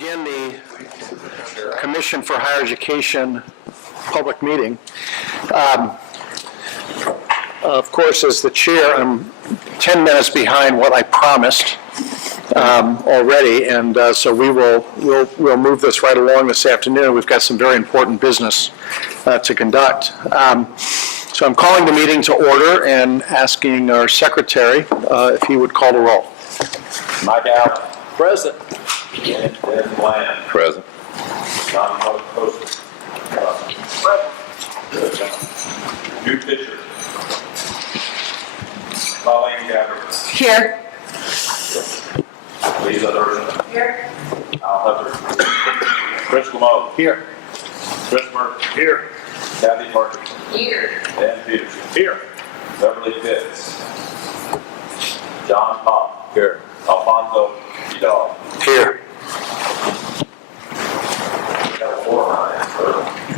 begin the Commission for Higher Education public meeting. Of course, as the chair, I'm 10 minutes behind what I promised already, and so we'll move this right along this afternoon. We've got some very important business to conduct. So I'm calling the meeting to order and asking our secretary if he would call the roll. Mike Allen. Present. And Ben Bland. Present. John Post. Present. Hugh Fisher. Colleen Gabbard. Here. Lisa Durson. Here. Al Hubbard. Chris Lamoe. Here. Chris Murphy. Here. Kathy Parker. Here. Dan Peterson. Here. Beverly Pitts. John Pop. Here. Alfonso Vidal. Here.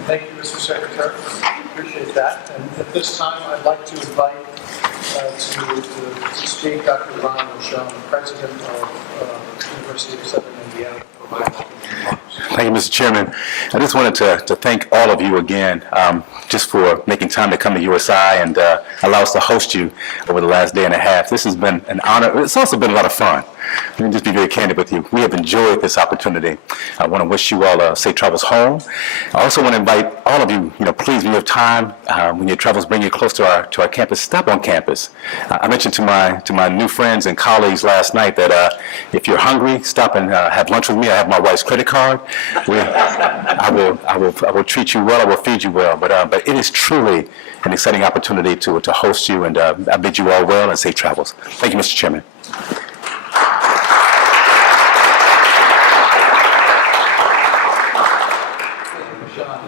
Thank you, Mr. Secretary. Appreciate that. And at this time, I'd like to invite to speak Dr. Ron O'Shawn, President of University of Southern Indiana, to provide remarks. Thank you, Mr. Chairman. I just wanted to thank all of you again just for making time to come to USI and allow us to host you over the last day and a half. This has been an honor. It's also been a lot of fun. Let me just be very candid with you. We have enjoyed this opportunity. I want to wish you all safe travels home. I also want to invite all of you, please, when you have time, when your travels bring you close to our campus, stop on campus. I mentioned to my new friends and colleagues last night that if you're hungry, stop and have lunch with me. I have my wife's credit card. I will treat you well. I will feed you well. But it is truly an exciting opportunity to host you, and I bid you all well and safe travels. Thank you, Mr. Chairman.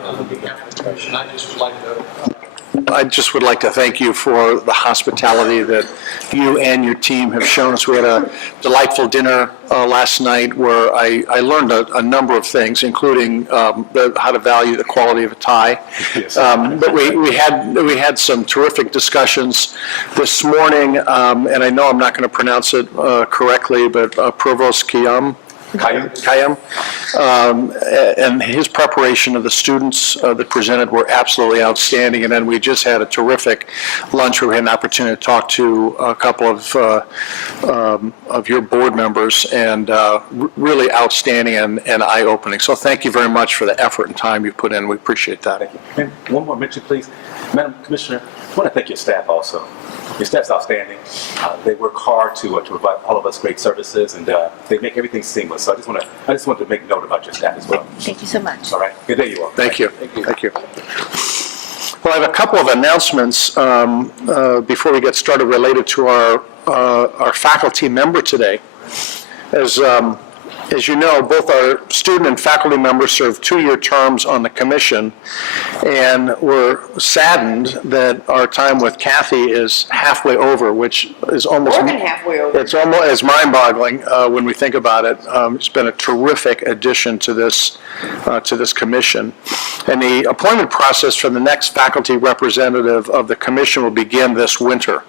On behalf of the Commission, I just would like to thank you for the hospitality that you and your team have shown us. We had a delightful dinner last night where I learned a number of things, including how to value the quality of a tie. Yes. But we had some terrific discussions this morning, and I know I'm not going to pronounce it correctly, but Provost Kayam, and his preparation of the students that presented were absolutely outstanding. And then we just had a terrific lunch where we had an opportunity to talk to a couple of your board members, and really outstanding and eye-opening. So thank you very much for the effort and time you put in. We appreciate that. Thank you. And one more mention, please. Madam Commissioner, I want to thank your staff also. Your staff's outstanding. They work hard to provide all of us great services, and they make everything seamless. So I just want to make note about your staff as well. Thank you so much. All right. Good day, you all. Thank you. Thank you. Well, I have a couple of announcements before we get started related to our faculty member today. As you know, both our student and faculty members serve 2-year terms on the commission, and we're saddened that our time with Kathy is halfway over, which is almost More than halfway over. It's almost mind-boggling when we think about it. It's been a terrific addition to this commission, and the appointment process for the next faculty representative of the commission will begin this winter,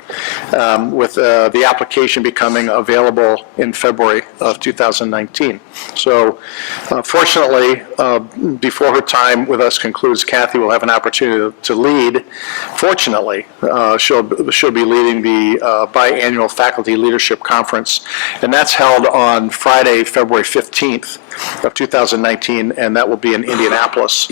with the application becoming available in February of 2019. So fortunately, before her time with us concludes, Kathy will have an opportunity to lead. Fortunately, she'll be leading the biannual Faculty Leadership Conference, and that's held on Friday, February 15th of 2019, and that will be in Indianapolis.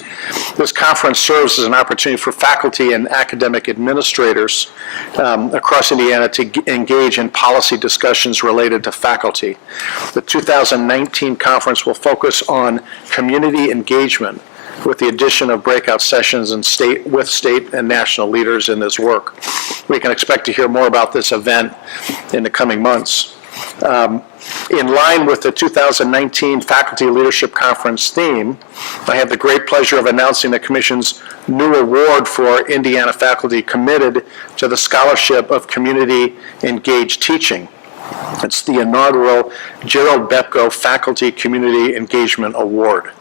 This conference serves as an opportunity for faculty and academic administrators across Indiana to engage in policy discussions related to faculty. The 2019 conference will focus on community engagement with the addition of breakout sessions with state and national leaders in this work. We can expect to hear more about this event in the coming months. In line with the 2019 Faculty Leadership Conference theme, I have the great pleasure of announcing the Commission's new award for Indiana faculty committed to the Scholarship of Community Engaged Teaching. It's the inaugural Gerald Bepko Faculty Community Engagement Award.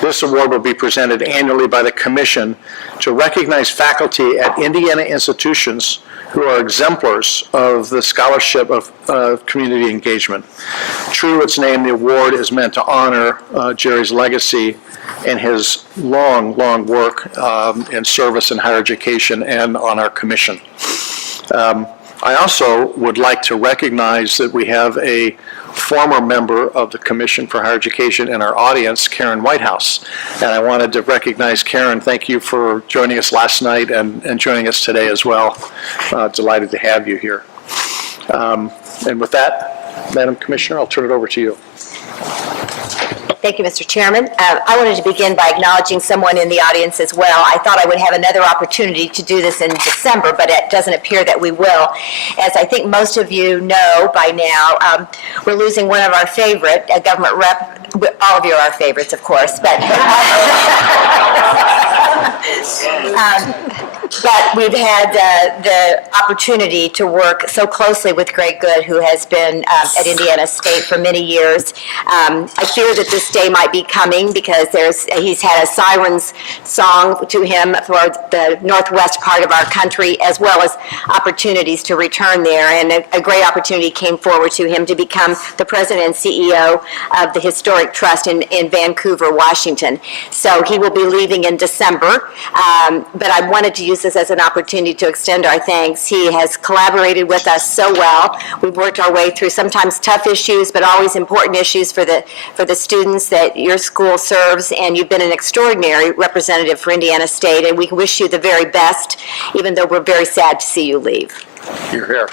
This award will be presented annually by the Commission to recognize faculty at Indiana institutions who are exemplars of the scholarship of community engagement. True to its name, the award is meant to honor Jerry's legacy and his long, long work in service in higher education and on our commission. I also would like to recognize that we have a former member of the Commission for Higher Education in our audience, Karen Whitehouse. And I wanted to recognize Karen. Thank you for joining us last night and joining us today as well. Delighted to have you here. And with that, Madam Commissioner, I'll turn it over to you. Thank you, Mr. Chairman. I wanted to begin by acknowledging someone in the audience as well. I thought I would have another opportunity to do this in December, but it doesn't appear that we will. As I think most of you know by now, we're losing one of our favorite, government rep. All of you are our favorites, of course, but but we've had the opportunity to work so closely with Greg Good, who has been at Indiana State for many years. I fear that this day might be coming because he's had a siren's song to him for the northwest part of our country, as well as opportunities to return there. And a great opportunity came forward to him to become the president and CEO of the Historic Trust in Vancouver, Washington. So he will be leaving in December, but I wanted to use this as an opportunity to extend our thanks. He has collaborated with us so well. We've worked our way through sometimes tough issues, but always important issues for the students that your school serves, and you've been an extraordinary representative for Indiana State, and we wish you the very best, even though we're very sad to see you leave. You're here.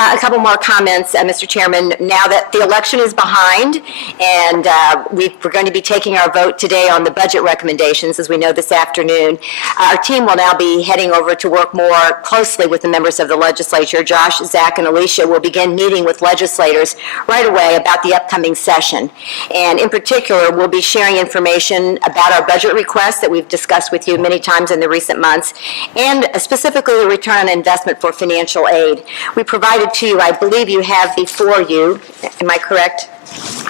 A couple more comments, Mr. Chairman. Now that the election is behind, and we're going to be taking our vote today on the budget recommendations, as we know this afternoon, our team will now be heading over to work more closely with the members of the legislature. Josh, Zach, and Alicia will begin meeting with legislators right away about the upcoming session. And in particular, we'll be sharing information about our budget requests that we've discussed with you many times in the recent months, and specifically the return on investment for financial aid. We provided to you, I believe you have before you, am I correct,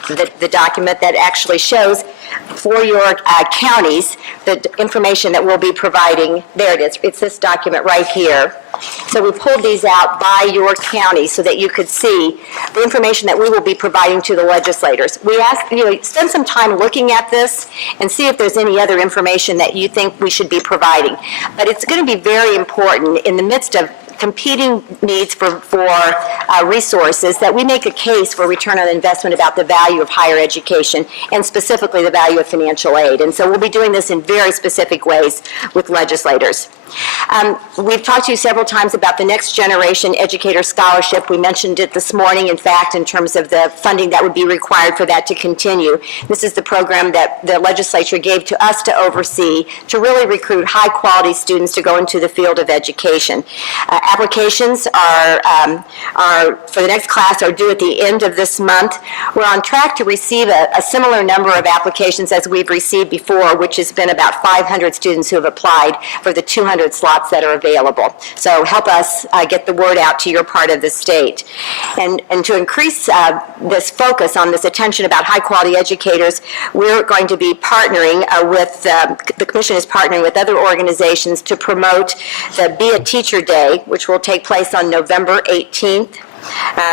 the document that actually shows for your counties the information that we'll be providing. There it is. It's this document right here. So we pulled these out by your county so that you could see the information that we will be providing to the legislators. We ask you spend some time looking at this and see if there's any other information that you think we should be providing. But it's going to be very important in the midst of competing needs for resources that we make a case for return on investment about the value of higher education and specifically the value of financial aid. And so we'll be doing this in very specific ways with legislators. We've talked to you several times about the Next Generation Educator Scholarship. We mentioned it this morning, in fact, in terms of the funding that would be required for that to continue. This is the program that the legislature gave to us to oversee to really recruit high-quality students to go into the field of education. Applications are for the next class are due at the end of this month. We're on track to receive a similar number of applications as we've received before, which has been about 500 students who have applied for the 200 slots that are available. So help us get the word out to your part of the state. And to increase this focus on this attention about high-quality educators, we're going to be partnering with, the Commission is partnering with other organizations to promote the Be a Teacher Day, which will take place on November 18th.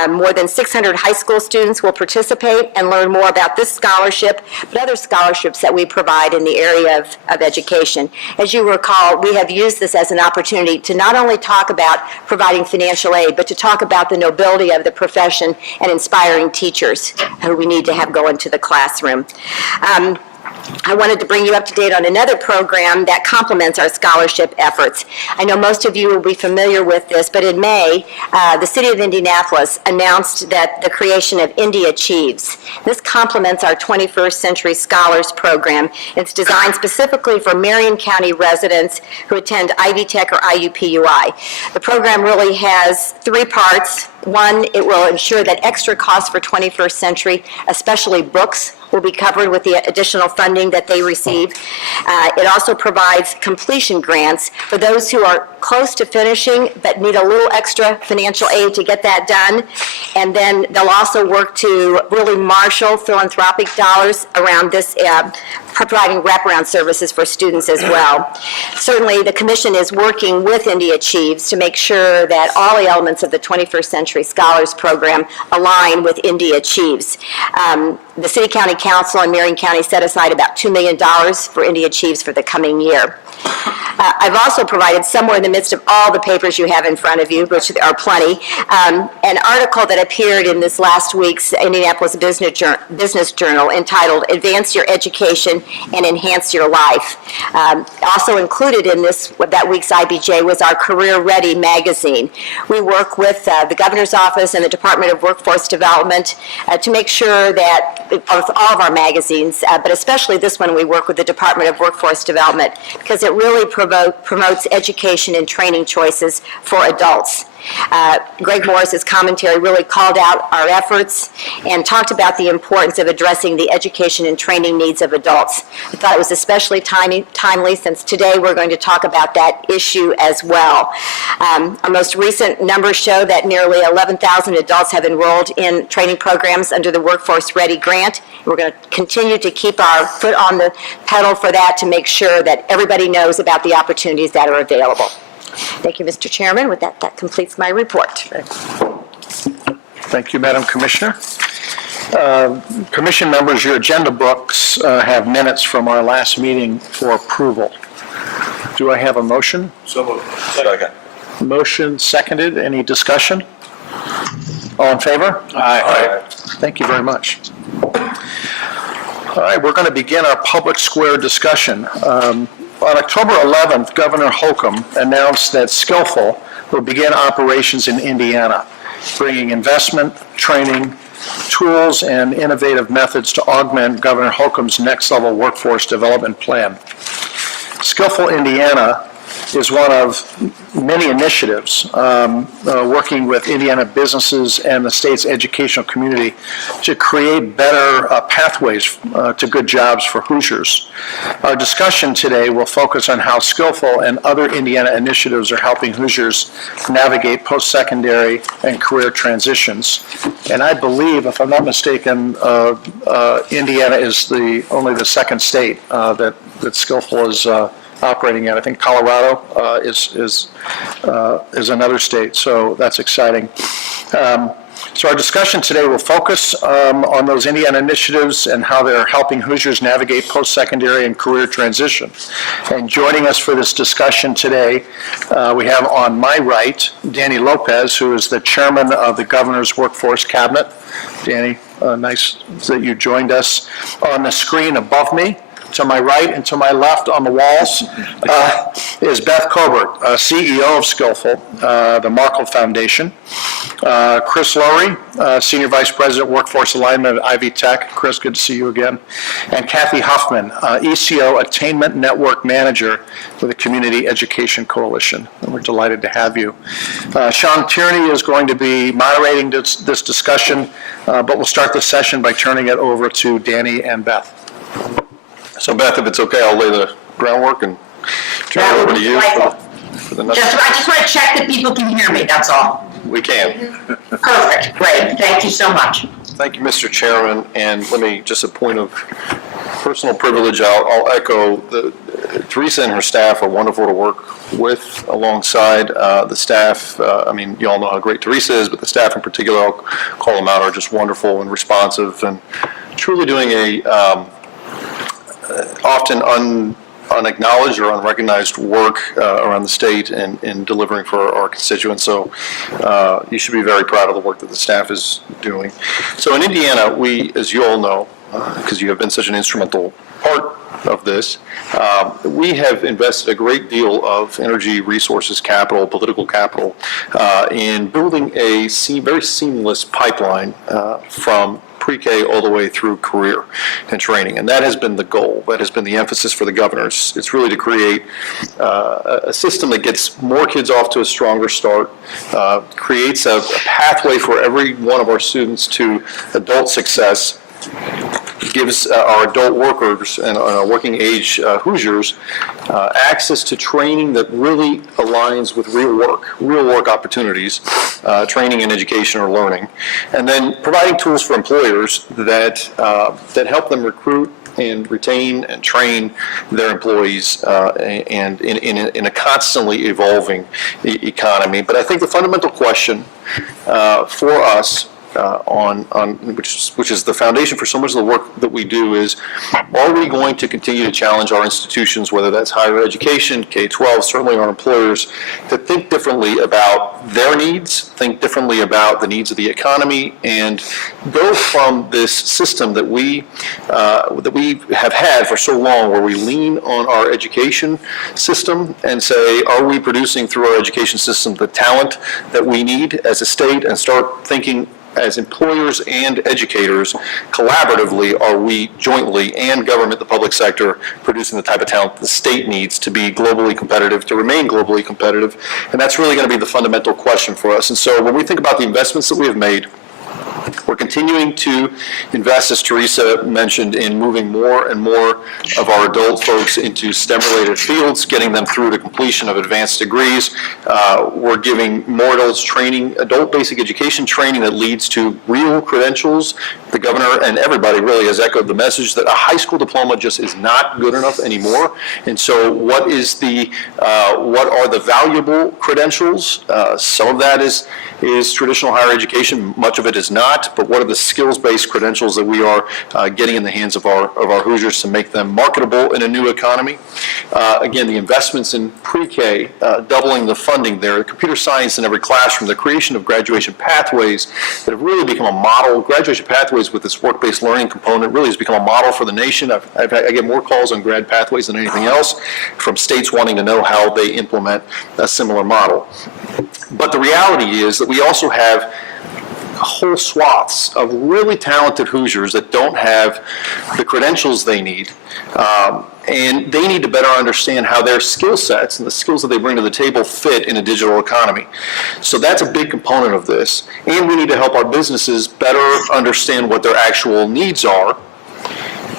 More than 600 high school students will participate and learn more about this scholarship, but other scholarships that we provide in the area of education. As you recall, we have used this as an opportunity to not only talk about providing financial aid, but to talk about the nobility of the profession and inspiring teachers who we need to have go into the classroom. I wanted to bring you up to date on another program that complements our scholarship efforts. I know most of you will be familiar with this, but in May, the City of Indianapolis announced that the creation of Indy Achieves. This complements our 21st Century Scholars Program. It's designed specifically for Marion County residents who attend Ivy Tech or IUPUI. The program really has three parts. One, it will ensure that extra costs for 21st Century, especially books, will be covered with the additional funding that they receive. It also provides completion grants for those who are close to finishing but need a little extra financial aid to get that done. And then they'll also work to really marshal philanthropic dollars around this, providing wraparound services for students as well. Certainly, the Commission is working with Indy Achieves to make sure that all the elements of the 21st Century Scholars Program align with Indy Achieves. The City County Council and Marion County set aside about $2 million for Indy Achieves for the coming year. I've also provided, somewhere in the midst of all the papers you have in front of you, which are plenty, an article that appeared in this last week's Indianapolis Business Journal entitled "Advance Your Education and Enhance Your Life." Also included in that week's IBJ was our Career Ready magazine. We work with the Governor's Office and the Department of Workforce Development to make sure that, of all of our magazines, but especially this one, we work with the Department of Workforce Development because it really promotes education and training choices for adults. Greg Morris's commentary really called out our efforts and talked about the importance of addressing the education and training needs of adults. I thought it was especially timely since today we're going to talk about that issue as well. Our most recent numbers show that nearly 11,000 adults have enrolled in training programs under the Workforce Ready grant. We're going to continue to keep our foot on the pedal for that to make sure that everybody knows about the opportunities that are available. Thank you, Mr. Chairman. With that, that completes my report. Thank you, Madam Commissioner. Commission members, your agenda books have minutes from our last meeting for approval. Do I have a motion? So moved. Second. Motion seconded. Any discussion? All in favor? Aye. Thank you very much. All right, we're going to begin our public square discussion. On October 11th, Governor Whitcomb announced that Skillful will begin operations in Indiana, bringing investment, training, tools, and innovative methods to augment Governor Whitcomb's next-level workforce development plan. Skillful Indiana is one of many initiatives working with Indiana businesses and the state's educational community to create better pathways to good jobs for Hoosiers. Our discussion today will focus on how Skillful and other Indiana initiatives are helping Hoosiers navigate post-secondary and career transitions. And I believe, if I'm not mistaken, Indiana is only the second state that Skillful is operating at. I think Colorado is another state, so that's exciting. So our discussion today will focus on those Indiana initiatives and how they're helping Hoosiers navigate post-secondary and career transition. And joining us for this discussion today, we have on my right, Danny Lopez, who is the chairman of the Governor's Workforce Cabinet. Danny, nice that you joined us. On the screen above me, to my right and to my left on the walls, is Beth Colbert, CEO of Skillful, the Markle Foundation. Chris Lowry, Senior Vice President, Workforce Alignment at Ivy Tech. Chris, good to see you again. And Kathy Huffman, ECO Attainment Network Manager with the Community Education Coalition. And we're delighted to have you. Sean Tierney is going to be moderating this discussion, but we'll start the session by turning it over to Danny and Beth. So Beth, if it's okay, I'll lay the groundwork and turn it over to you for the next. I just want to check that people can hear me, that's all. We can. Perfect, great, thank you so much. Thank you, Mr. Chairman, and let me, just a point of personal privilege, I'll echo, Teresa and her staff are wonderful to work with, alongside the staff. I mean, you all know how great Teresa is, but the staff in particular, I'll call them out, are just wonderful and responsive and truly doing a often unacknowledged or unrecognized work around the state in delivering for our constituents. So you should be very proud of the work that the staff is doing. So in Indiana, we, as you all know, because you have been such an instrumental part of this, we have invested a great deal of energy, resources, capital, political capital in building a very seamless pipeline from pre-K all the way through career and training. And that has been the goal. That has been the emphasis for the governor. It's really to create a system that gets more kids off to a stronger start, creates a pathway for every one of our students to adult success, gives our adult workers and working age Hoosiers access to training that really aligns with real work opportunities, training and education or learning, and then providing tools for employers that help them recruit and retain and train their employees and in a constantly evolving economy. But I think the fundamental question for us which is the foundation for so much of the work that we do is, are we going to continue to challenge our institutions, whether that's higher education, K-12, certainly our employers, to think differently about their needs, think differently about the needs of the economy, and go from this system that we have had for so long, where we lean on our education system and say, are we producing through our education system the talent that we need as a state, and start thinking as employers and educators, collaboratively, are we jointly, and government, the public sector, producing the type of talent the state needs to be globally competitive, to remain globally competitive? And that's really going to be the fundamental question for us. And so when we think about the investments that we have made, we're continuing to invest, as Teresa mentioned, in moving more and more of our adult folks into STEM-related fields, getting them through to completion of advanced degrees. We're giving more adults training, adult basic education training that leads to real credentials. The governor and everybody really has echoed the message that a high school diploma just is not good enough anymore. And so what are the valuable credentials? Some of that is traditional higher education, much of it is not, but what are the skills-based credentials that we are getting in the hands of our Hoosiers to make them marketable in a new economy? Again, the investments in pre-K, doubling the funding there, computer science in every classroom, the creation of graduation pathways that have really become a model. Graduation pathways with this work-based learning component really has become a model for the nation. I get more calls on grad pathways than anything else from states wanting to know how they implement a similar model. But the reality is that we also have whole swaths of really talented Hoosiers that don't have the credentials they need. And they need to better understand how their skill sets and the skills that they bring to the table fit in a digital economy. So that's a big component of this. And we need to help our businesses better understand what their actual needs are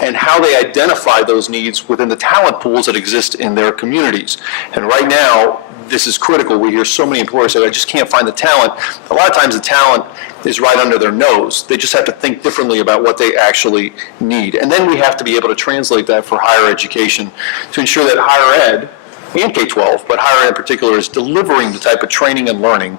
and how they identify those needs within the talent pools that exist in their communities. And right now, this is critical. We hear so many employers say, I just can't find the talent. A lot of times the talent is right under their nose. They just have to think differently about what they actually need. And then we have to be able to translate that for higher education to ensure that higher ed and K-12, but higher ed in particular, is delivering the type of training and learning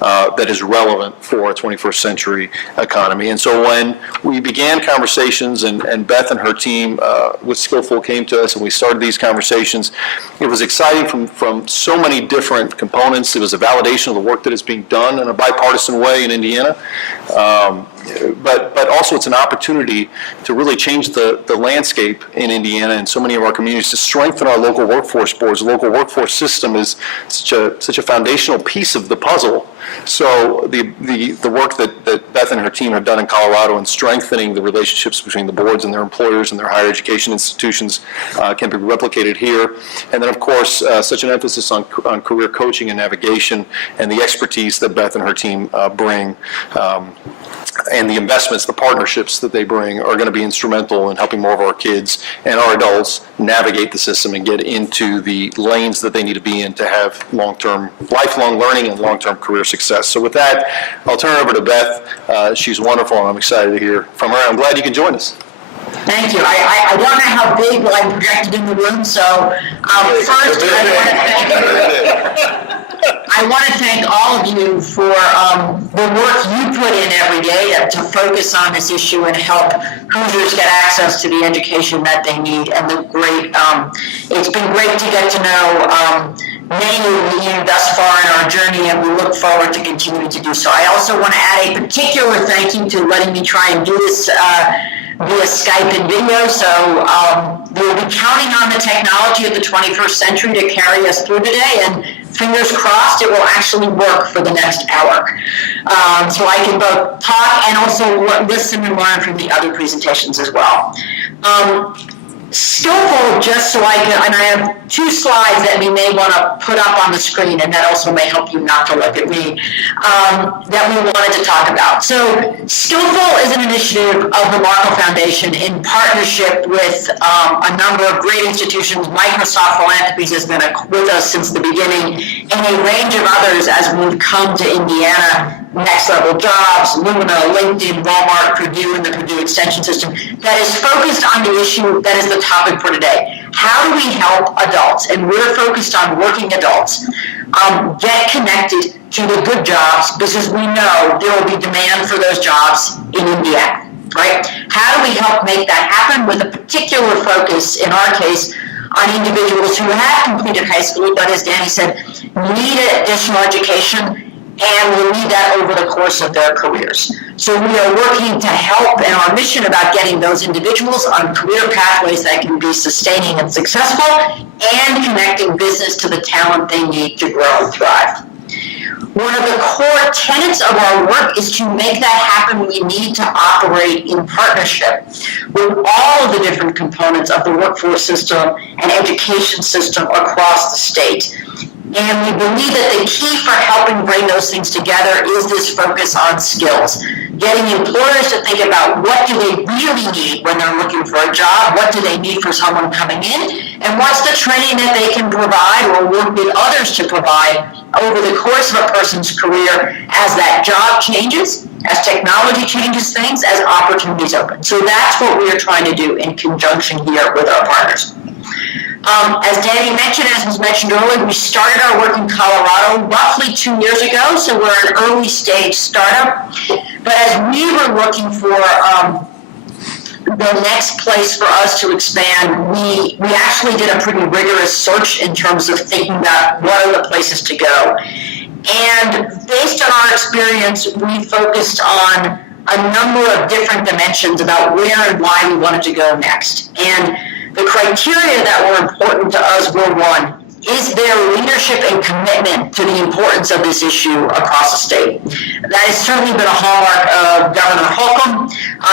that is relevant for a 21st century economy. And so when we began conversations, and Beth and her team with Skillful came to us and we started these conversations, it was exciting from so many different components. It was a validation of the work that is being done in a bipartisan way in Indiana. But also it's an opportunity to really change the landscape in Indiana and so many of our communities, to strengthen our local workforce boards. The local workforce system is such a foundational piece of the puzzle. So the work that Beth and her team have done in Colorado in strengthening the relationships between the boards and their employers and their higher education institutions can be replicated here. And then, of course, such an emphasis on career coaching and navigation and the expertise that Beth and her team bring. And the investments, the partnerships that they bring are going to be instrumental in helping more of our kids and our adults navigate the system and get into the lanes that they need to be in to have lifelong learning and long-term career success. So with that, I'll turn it over to Beth. She's wonderful, and I'm excited to hear from her. I'm glad you can join us. Thank you. I don't know how big I'm projected in the room, so first I want to thank all of you for the work you put in every day to focus on this issue and help Hoosiers get access to the education that they need. And it's been great to get to know many of you thus far in our journey, and we look forward to continuing to do so. I also want to add a particular thank you to letting me try and do this via Skype and video. So we'll be counting on the technology of the 21st century to carry us through today. And fingers crossed, it will actually work for the next hour. So I can both talk and also listen and learn from the other presentations as well. Skillful, just so I can, and I have 2 slides that we may want to put up on the screen, and that also may help you not to look at me, that we wanted to talk about. So Skillful is an initiative of the Markle Foundation in partnership with a number of great institutions. Microsoft Philanthropies has been with us since the beginning, and a range of others as we've come to Indiana. Next Level Jobs, Lumina, LinkedIn, Walmart, Purdue, and the Purdue Extension System, that is focused on the issue that is the topic for today. How do we help adults, and we're focused on working adults, get connected to the good jobs, because we know there will be demand for those jobs in Indiana, right? How do we help make that happen with a particular focus, in our case, on individuals who have completed high school, but as Danny said, need additional education, and will need that over the course of their careers. So we are working to help in our mission about getting those individuals on career pathways that can be sustaining and successful, and connecting business to the talent they need to grow and thrive. One of the core tenets of our work is to make that happen. We need to operate in partnership with all of the different components of the workforce system and education system across the state. And we believe that the key for helping bring those things together is this focus on skills. Getting employers to think about what do they really need when they're looking for a job, what do they need for someone coming in, and what's the training that they can provide or work with others to provide over the course of a person's career as that job changes, as technology changes things, as opportunities open. So that's what we are trying to do in conjunction here with our partners. As Danny mentioned, as was mentioned earlier, we started our work in Colorado roughly 2 years ago, so we're an early stage startup. But as we were looking for the next place for us to expand, we actually did a pretty rigorous search in terms of thinking about what are the places to go. And based on our experience, we focused on a number of different dimensions about where and why we wanted to go next. And the criteria that were important to us were, 1, is there leadership and commitment to the importance of this issue across the state? That has certainly been a hallmark of Governor Whitcomb.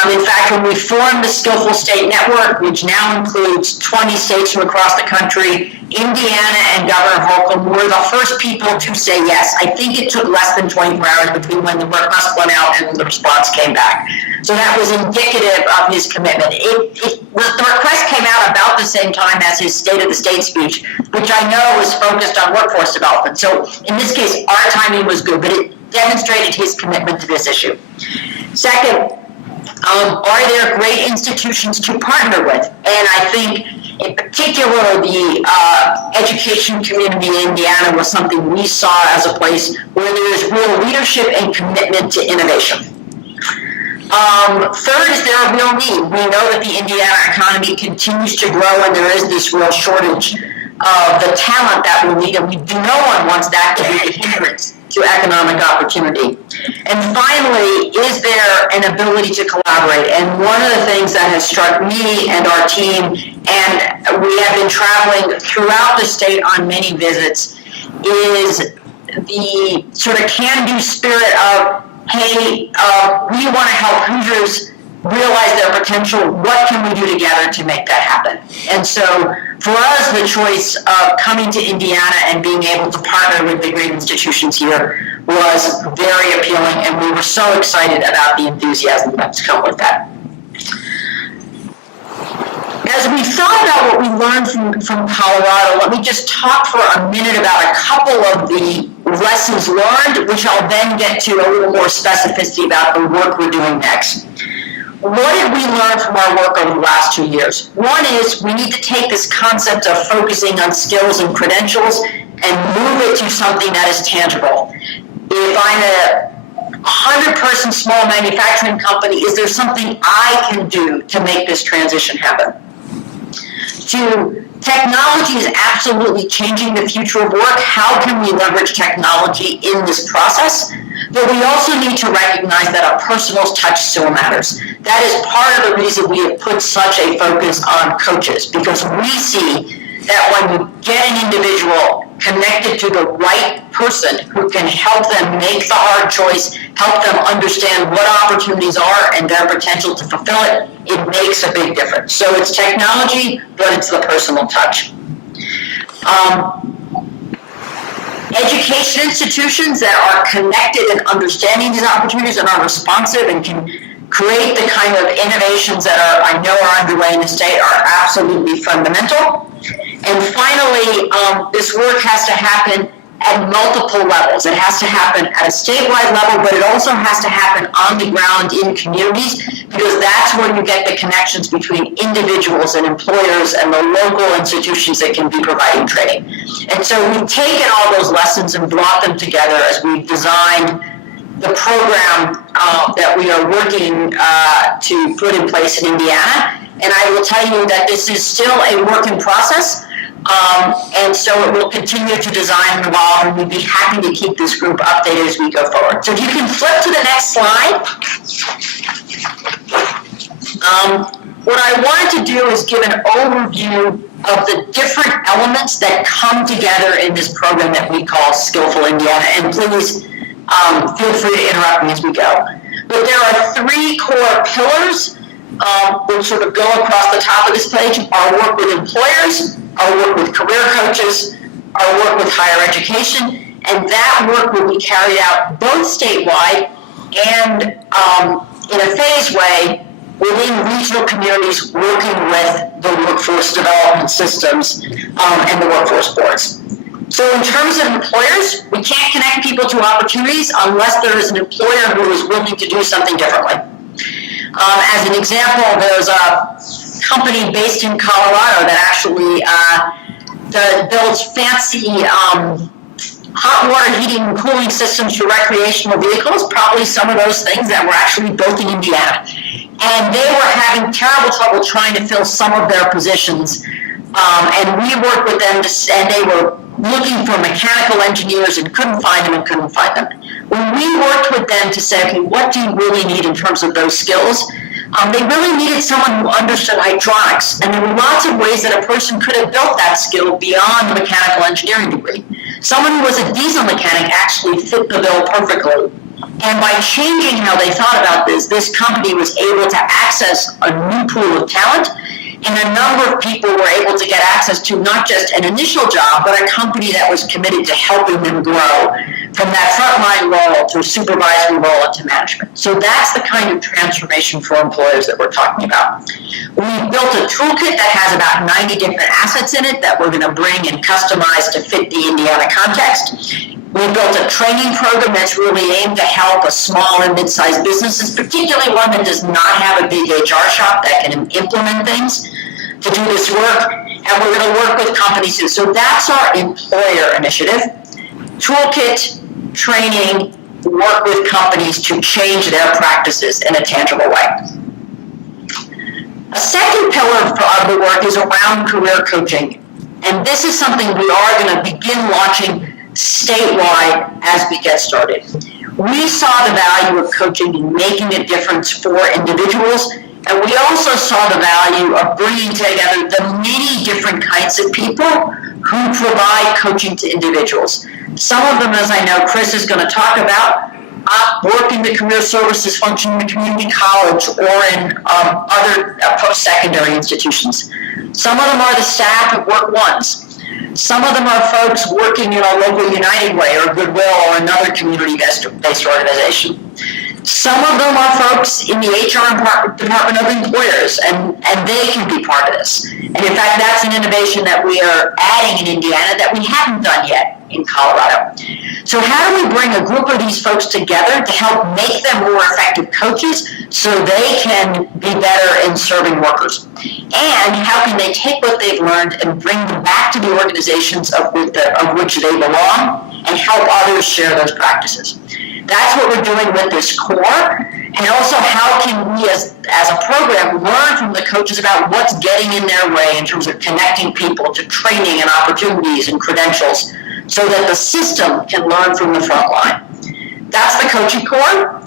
In fact, when we formed the Skillful State Network, which now includes 20 states from across the country, Indiana and Governor Whitcomb were the first people to say yes. I think it took less than 24 hours between when the request went out and the response came back. So that was indicative of his commitment. The request came out about the same time as his State of the State speech, which I know was focused on workforce development. So in this case, our timing was good, but it demonstrated his commitment to this issue. Second, are there great institutions to partner with? And I think in particular, the education community in Indiana was something we saw as a place where there is real leadership and commitment to innovation. Third, is there a real need? We know that the Indiana economy continues to grow, and there is this real shortage of the talent that we need, and no one wants that to be a hindrance to economic opportunity. And finally, is there an ability to collaborate? And one of the things that has struck me and our team, and we have been traveling throughout the state on many visits, is the sort of can-do spirit of, hey, we want to help Hoosiers realize their potential. What can we do together to make that happen? And so for us, the choice of coming to Indiana and being able to partner with the great institutions here was very appealing, and we were so excited about the enthusiasm that's come with that. As we thought about what we learned from Colorado, let me just talk for a minute about a couple of the lessons learned, which I'll then get to a little more specificity about the work we're doing next. What did we learn from our work over the last 2 years? One is we need to take this concept of focusing on skills and credentials and move it to something that is tangible. If I'm a 100-person small manufacturing company, is there something I can do to make this transition happen? 2, technology is absolutely changing the future of work. How can we leverage technology in this process? But we also need to recognize that a personal touch still matters. That is part of the reason we have put such a focus on coaches, because we see that when you get an individual connected to the right person who can help them make the hard choice, help them understand what opportunities are and their potential to fulfill it, it makes a big difference. So it's technology, but it's the personal touch. Education institutions that are connected and understanding these opportunities and are responsive and can create the kind of innovations that I know are underway in the state are absolutely fundamental. And finally, this work has to happen at multiple levels. It has to happen at a statewide level, but it also has to happen on the ground in communities, because that's where you get the connections between individuals and employers and the local institutions that can be providing training. And so we've taken all those lessons and brought them together as we've designed the program that we are working to put in place in Indiana. And I will tell you that this is still a work in process. And so it will continue to design and evolve, and we'd be happy to keep this group updated as we go forward. So if you can flip to the next slide. What I wanted to do is give an overview of the different elements that come together in this program that we call Skillful Indiana. And please feel free to interrupt me as we go. But there are three core pillars that sort of go across the top of this page: our work with employers, our work with career coaches, our work with higher education, and that work will be carried out both statewide and in a phased way within regional communities working with the workforce development systems and the workforce boards. So in terms of employers, we can't connect people to opportunities unless there is an employer who is willing to do something differently. As an example, there's a company based in Colorado that actually builds fancy hot water heating and cooling systems for recreational vehicles, probably some of those things that were actually built in Indiana. And they were having terrible trouble trying to fill some of their positions. And we worked with them, and they were looking for mechanical engineers and couldn't find them. When we worked with them to say, okay, what do you really need in terms of those skills? They really needed someone who understood hydraulics, and there were lots of ways that a person could have built that skill beyond the mechanical engineering degree. Someone who was a diesel mechanic actually fit the bill perfectly. And by changing how they thought about this company was able to access a new pool of talent, and a number of people were able to get access to not just an initial job, but a company that was committed to helping them grow from that frontline role to a supervisory role into management. So that's the kind of transformation for employers that we're talking about. We built a toolkit that has about 90 different assets in it that we're going to bring and customize to fit the Indiana context. We built a training program that's really aimed to help a small and mid-sized businesses, particularly one that does not have a big HR shop that can implement things, to do this work. And we're going to work with companies too. So that's our employer initiative. Toolkit, training, work with companies to change their practices in a tangible way. A second pillar of the work is around career coaching. And this is something we are going to begin launching statewide as we get started. We saw the value of coaching in making a difference for individuals, and we also saw the value of bringing together the many different kinds of people who provide coaching to individuals. Some of them, as I know Chris is going to talk about, work in the career services function in the community college or in other post-secondary institutions. Some of them are the staff at Work Ones. Some of them are folks working in a local United Way or Goodwill or another community-based organization. Some of them are folks in the HR Department of Employers, and they can be part of this. And in fact, that's an innovation that we are adding in Indiana that we haven't done yet in Colorado. So how do we bring a group of these folks together to help make them more effective coaches so they can be better in serving workers? And how can they take what they've learned and bring them back to the organizations of which they belong and help others share those practices? That's what we're doing with this core. And also, how can we as a program learn from the coaches about what's getting in their way in terms of connecting people to training and opportunities and credentials so that the system can learn from the front line. That's the coaching core.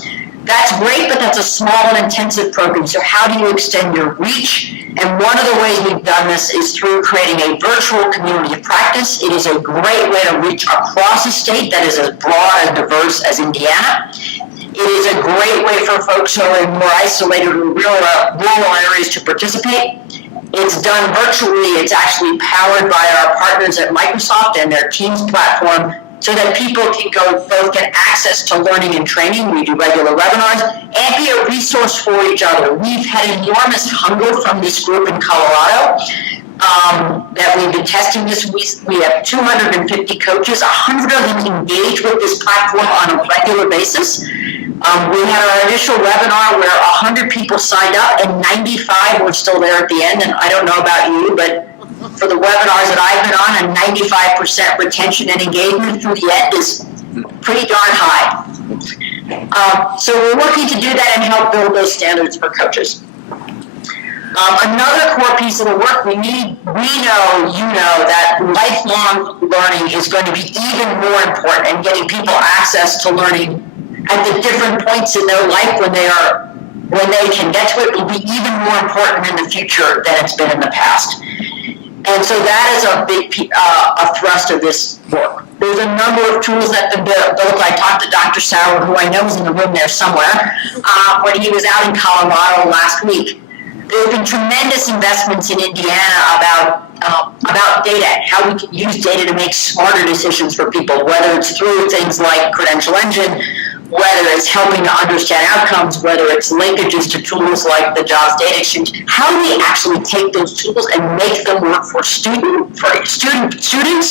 That's great, but that's a small and intensive program. So how do you extend your reach? And one of the ways we've done this is through creating a virtual community of practice. It is a great way to reach across a state that is as broad and diverse as Indiana. It is a great way for folks who are in more isolated or rural areas to participate. It's done virtually. It's actually powered by our partners at Microsoft and their Teams platform, so that people can both get access to learning and training. We do regular webinars and be a resource for each other. We've had enormous hunger from this group in Colorado that we've been testing this. We have 250 coaches, 100 of them engage with this platform on a regular basis. We had our initial webinar where 100 people signed up and 95 were still there at the end. And I don't know about you, but for the webinars that I've been on, a 95% retention and engagement through the end is pretty darn high. So we're working to do that and help build those standards for coaches. Another core piece of the work we know that lifelong learning is going to be even more important, and getting people access to learning at the different points in their life when they can get to it will be even more important in the future than it's been in the past. And so that is a big a thrust of this work. There's a number of tools that have been built. I talked to Dr. Sauer, who I know is in the room there somewhere, when he was out in Colorado last week. There have been tremendous investments in Indiana about data, how we can use data to make smarter decisions for people, whether it's through things like Credential Engine, whether it's helping to understand outcomes, whether it's linkages to tools like the Jobs Data Exchange. How do we actually take those tools and make them work for students,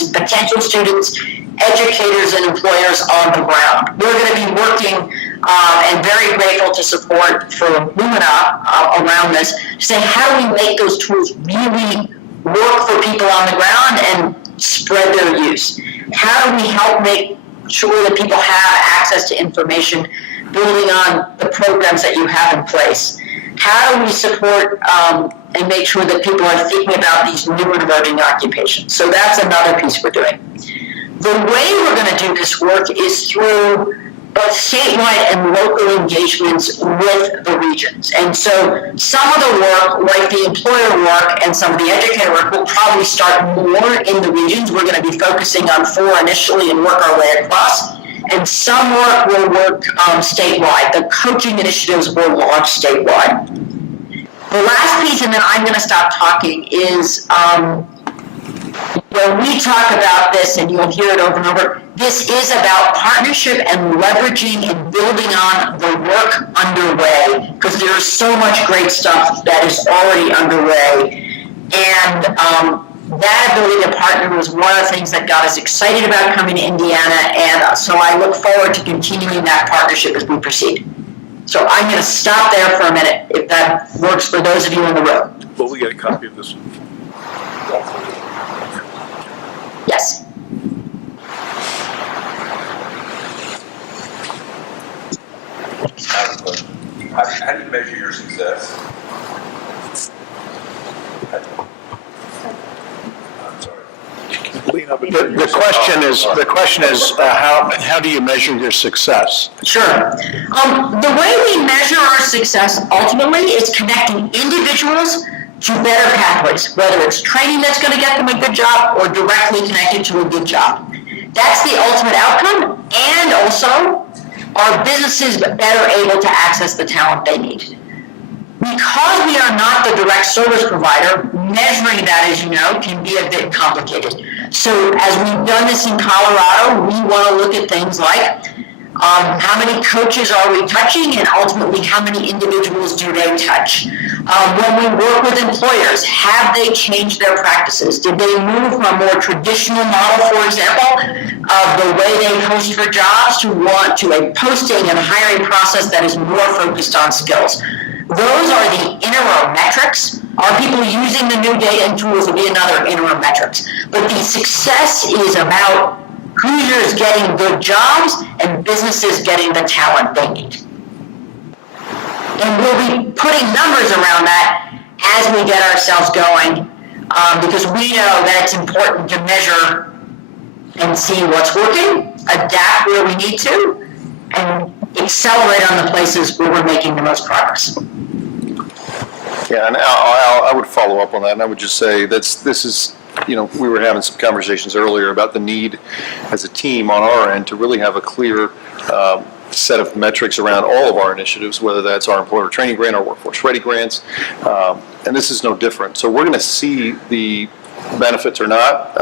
potential students, educators, and employers on the ground? We're going to be working and very grateful to support for Lumina around this, to say how do we make those tools really work for people on the ground and spread their use? How do we help make sure that people have access to information, building on the programs that you have in place? How do we support and make sure that people are thinking about these new and emerging occupations? So that's another piece we're doing. The way we're going to do this work is through both statewide and local engagements with the regions. And so some of the work, like the employer work and some of the educator work, will probably start more in the regions. We're going to be focusing on 4 initially and work our way across. And some work will work statewide. The coaching initiatives will launch statewide. The last piece, and then I'm going to stop talking, is when we talk about this, and you'll hear it over and over, this is about partnership and leveraging and building on the work underway, because there's so much great stuff that is already underway. And that ability to partner was one of the things that got us excited about coming to Indiana, and so I look forward to continuing that partnership as we proceed. So I'm going to stop there for a minute, if that works for those of you in the room. Will we get a copy of this? Yes. How do you measure your success? I'm sorry. The question is how do you measure your success? Sure. The way we measure our success ultimately is connecting individuals to better pathways, whether it's training that's going to get them a good job or directly connected to a good job. That's the ultimate outcome, and also are businesses better able to access the talent they need. Because we are not the direct service provider, measuring that, as you know, can be a bit complicated. So as we've done this in Colorado, we want to look at things like how many coaches are we touching, and ultimately how many individuals do they touch? When we work with employers, have they changed their practices? Did they move from a more traditional model, for example, of the way they post for jobs to a posting and hiring process that is more focused on skills? Those are the interim metrics. Are people using the new data and tools will be another interim metrics. But the success is about Hoosiers getting good jobs and businesses getting the talent they need. And we'll be putting numbers around that as we get ourselves going, because we know that it's important to measure and see what's working, adapt where we need to, and accelerate on the places where we're making the most progress. Yeah, and I would follow up on that, and I would just say this is, we were having some conversations earlier about the need as a team on our end to really have a clear set of metrics around all of our initiatives, whether that's our employer training grant, our workforce ready grants, and this is no different. So we're going to see the benefits or not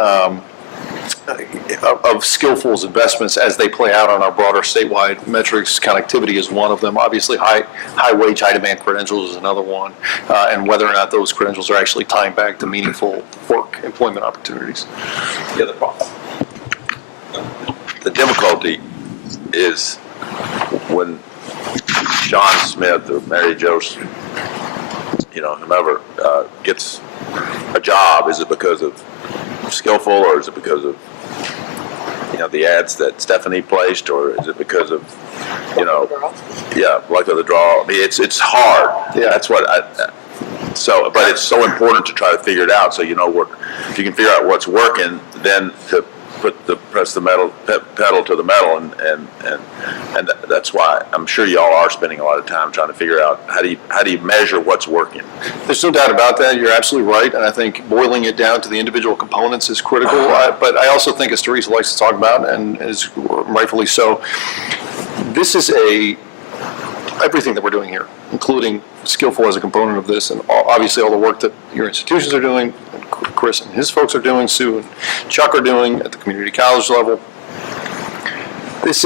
of Skillful's investments as they play out on our broader statewide metrics. Connectivity is one of them. Obviously, high wage, high demand credentials is another one, and whether or not those credentials are actually tying back to meaningful work, employment opportunities. Yeah, the difficulty is when John Smith or Mary Jo, whomever gets a job, is it because of Skillful, or is it because of the ads that Stephanie placed, or is it because of luck of the draw? I mean, it's hard. Yeah, that's what but it's so important to try to figure it out. So if you can figure out what's working, then to press the pedal to the metal, and that's why I'm sure y'all are spending a lot of time trying to figure out how do you measure what's working. There's no doubt about that. You're absolutely right, and I think boiling it down to the individual components is critical. But I also think, as Teresa likes to talk about, and is rightfully so, this is everything that we're doing here, including Skillful as a component of this, and obviously all the work that your institutions are doing, and Chris and his folks are doing, Sue and Chuck are doing at the community college level. This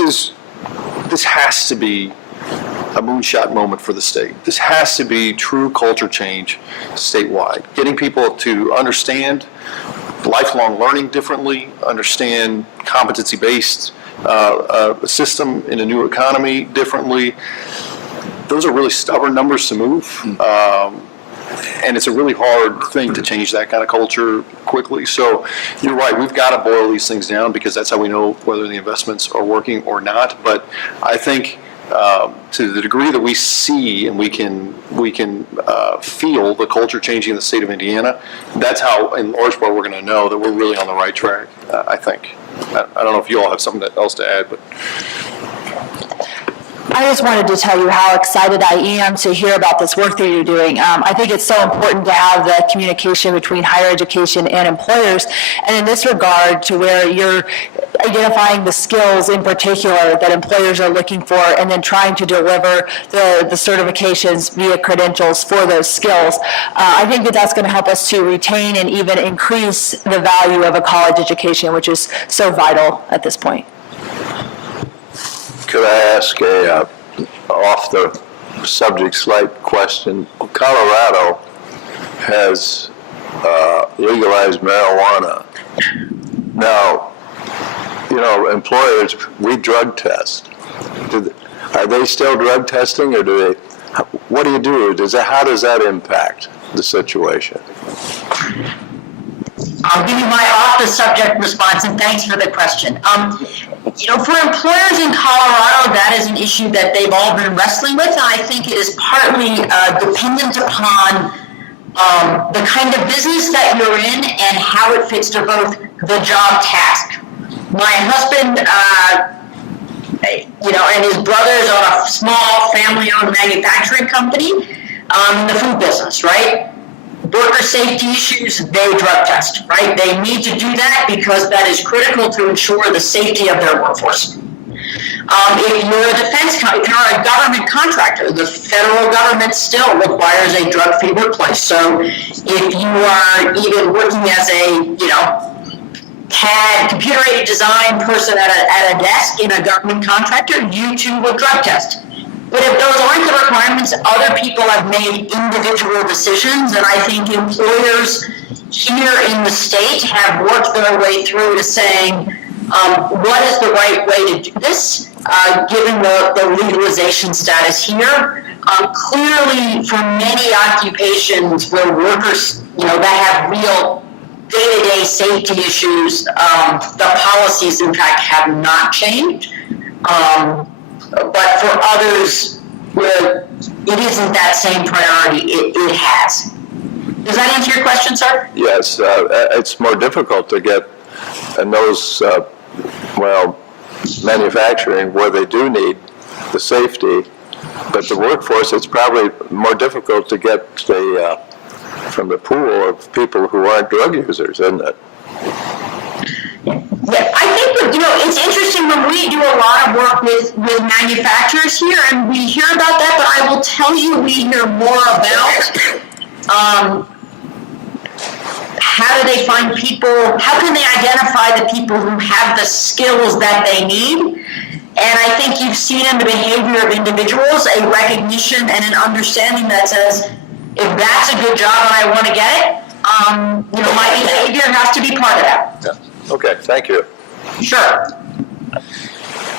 has to be a moonshot moment for the state. This has to be true culture change statewide. Getting people to understand lifelong learning differently, understand competency-based system in a new economy differently. Those are really stubborn numbers to move. And it's a really hard thing to change that kind of culture quickly. So you're right, we've got to boil these things down, because that's how we know whether the investments are working or not. But I think to the degree that we see and we can feel the culture changing in the state of Indiana, that's how, in large part, we're going to know that we're really on the right track, I think. I don't know if you all have something else to add, but... I just wanted to tell you how excited I am to hear about this work that you're doing. I think it's so important to have the communication between higher education and employers, and in this regard, to where you're identifying the skills in particular that employers are looking for, and then trying to deliver the certifications via credentials for those skills. I think that that's going to help us to retain and even increase the value of a college education, which is so vital at this point. Could I ask a off the subject slight question? Colorado has legalized marijuana. Now, employers, we drug test. Are they still drug testing, or do they? What do you do? How does that impact the situation? I'll give you my off-the-subject response, and thanks for the question. For employers in Colorado, that is an issue that they've all been wrestling with, and I think it is partly dependent upon the kind of business that you're in and how it fits to both the job task. My husband, and his brothers own a small family-owned manufacturing company in the food business, right? Worker safety issues, they drug test, right? They need to do that because that is critical to ensure the safety of their workforce. If you're if you're a government contractor, the federal government still requires a drug-free workplace. So if you are even working as a, CAD, computer-aided design person at a desk in a government contractor, you too will drug test. But if those aren't the requirements, other people have made individual decisions, and I think employers here in the state have worked their way through to saying, what is the right way to do this, given the legalization status here. Clearly, for many occupations where workers, that have real day-to-day safety issues, the policies, in fact, have not changed. But for others where it isn't that same priority, it has. Does that answer your question, sir? Yes, it's more difficult to get in those, manufacturing where they do need the safety, but the workforce, it's probably more difficult to get from the pool of people who aren't drug users, isn't it? Yeah, I think, it's interesting when we do a lot of work with manufacturers here, and we hear about that, but I will tell you, we hear more about how do they find people, how can they identify the people who have the skills that they need? And I think you've seen in the behavior of individuals a recognition and an understanding that says, if that's a good job and I want to get it, my behavior has to be part of that. Yeah. Okay, thank you. Sure.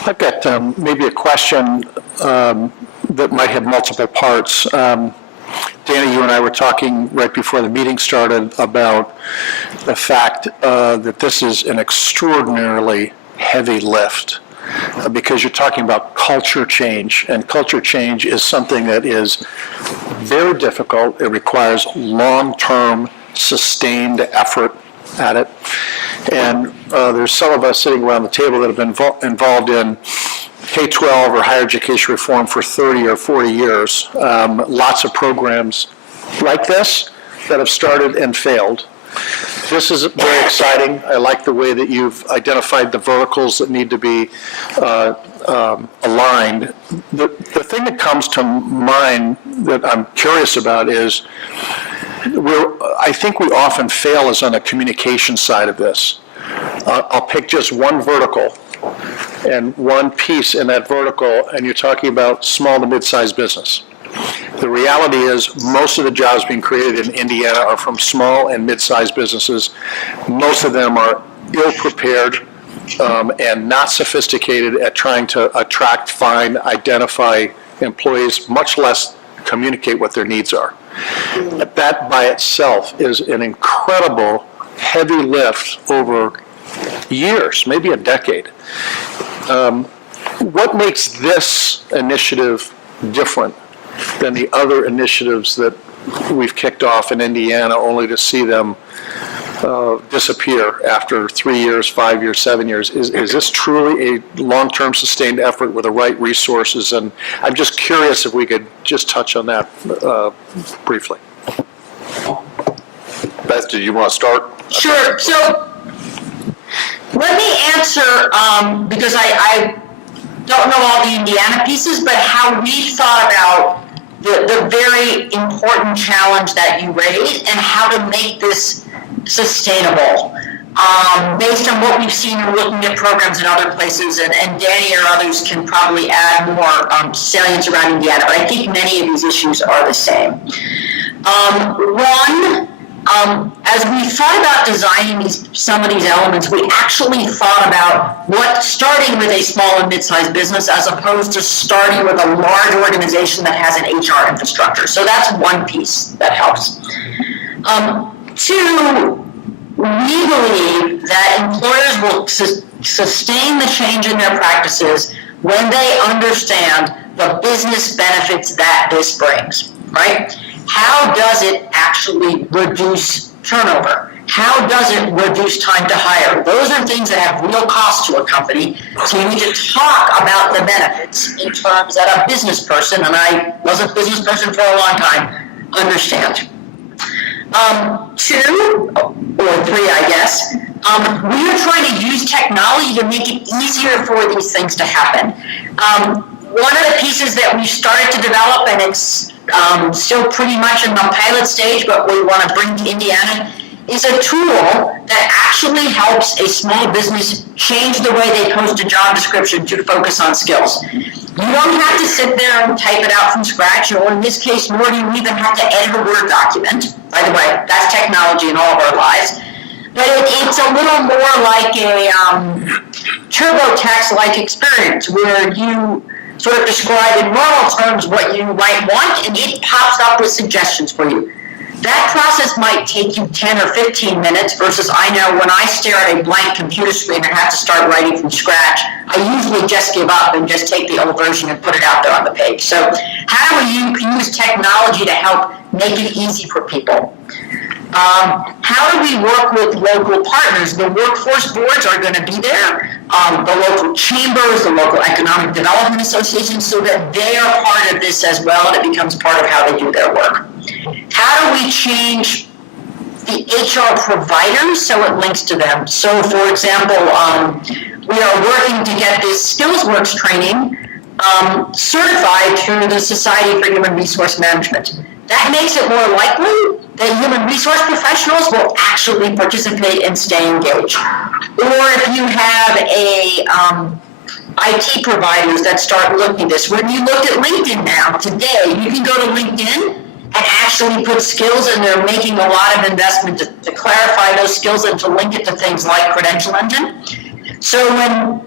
I've got maybe a question that might have multiple parts. Danny, you and I were talking right before the meeting started about the fact that this is an extraordinarily heavy lift because you're talking about culture change, and culture change is something that is very difficult. It requires long-term, sustained effort at it. And there's some of us sitting around the table that have been involved in K-12 or higher education reform for 30 or 40 years. Lots of programs like this that have started and failed. This is very exciting. I like the way that you've identified the verticals that need to be aligned. The thing that comes to mind that I'm curious about is I think we often fail is on the communication side of this. I'll pick just one vertical and one piece in that vertical, and you're talking about small to mid-sized business. The reality is most of the jobs being created in Indiana are from small and mid-sized businesses. Most of them are ill-prepared and not sophisticated at trying to attract, find, identify employees, much less communicate what their needs are. That by itself is an incredible heavy lift over years, maybe a decade. What makes this initiative different than the other initiatives that we've kicked off in Indiana, only to see them disappear after 3 years, 5 years, 7 years? Is this truly a long-term sustained effort with the right resources? And I'm just curious if we could just touch on that briefly. Beth, do you want to start? Sure. So let me answer, because I don't know all the Indiana pieces, but how we thought about the very important challenge that you raised and how to make this sustainable. Based on what we've seen in looking at programs in other places, and Danny or others can probably add more salience around Indiana, but I think many of these issues are the same. As we thought about designing some of these elements, we actually thought about starting with a small and mid-sized business as opposed to starting with a large organization that has an HR infrastructure. So that's one piece that helps. Two, we believe that employers will sustain the change in their practices when they understand the business benefits that this brings, right? How does it actually reduce turnover? How does it reduce time to hire? Those are things that have real cost to a company, so you need to talk about the benefits in terms that a business person, and I was a business person for a long time, understand. Two, or three, I guess, we are trying to use technology to make it easier for these things to happen. One of the pieces that we started to develop, and it's still pretty much in the pilot stage, but we want to bring to Indiana, is a tool that actually helps a small business change the way they post a job description to focus on skills. You don't have to sit there and type it out from scratch, or in this case, nor do you even have to edit a Word document. By the way, that's technology in all of our lives. But it's a little more like a TurboTax-like experience where you sort of describe in normal terms what you might want, and it pops up with suggestions for you. That process might take you 10 or 15 minutes versus I know when I stare at a blank computer screen and have to start writing from scratch, I usually just give up and just take the old version and put it out there on the page. So how do you use technology to help make it easy for people? How do we work with local partners? The workforce boards are going to be there, the local chambers, the local economic development associations, so that they are part of this as well, and it becomes part of how they do their work. How do we change the HR providers so it links to them? So, for example, we are working to get this SkillsWorks training certified through the Society for Human Resource Management. That makes it more likely that human resource professionals will actually participate and stay engaged. Or if you have IT providers that start looking at this, when you look at LinkedIn now, today, you can go to LinkedIn and actually put skills, and they're making a lot of investment to clarify those skills and to link it to things like Credential Engine. So when,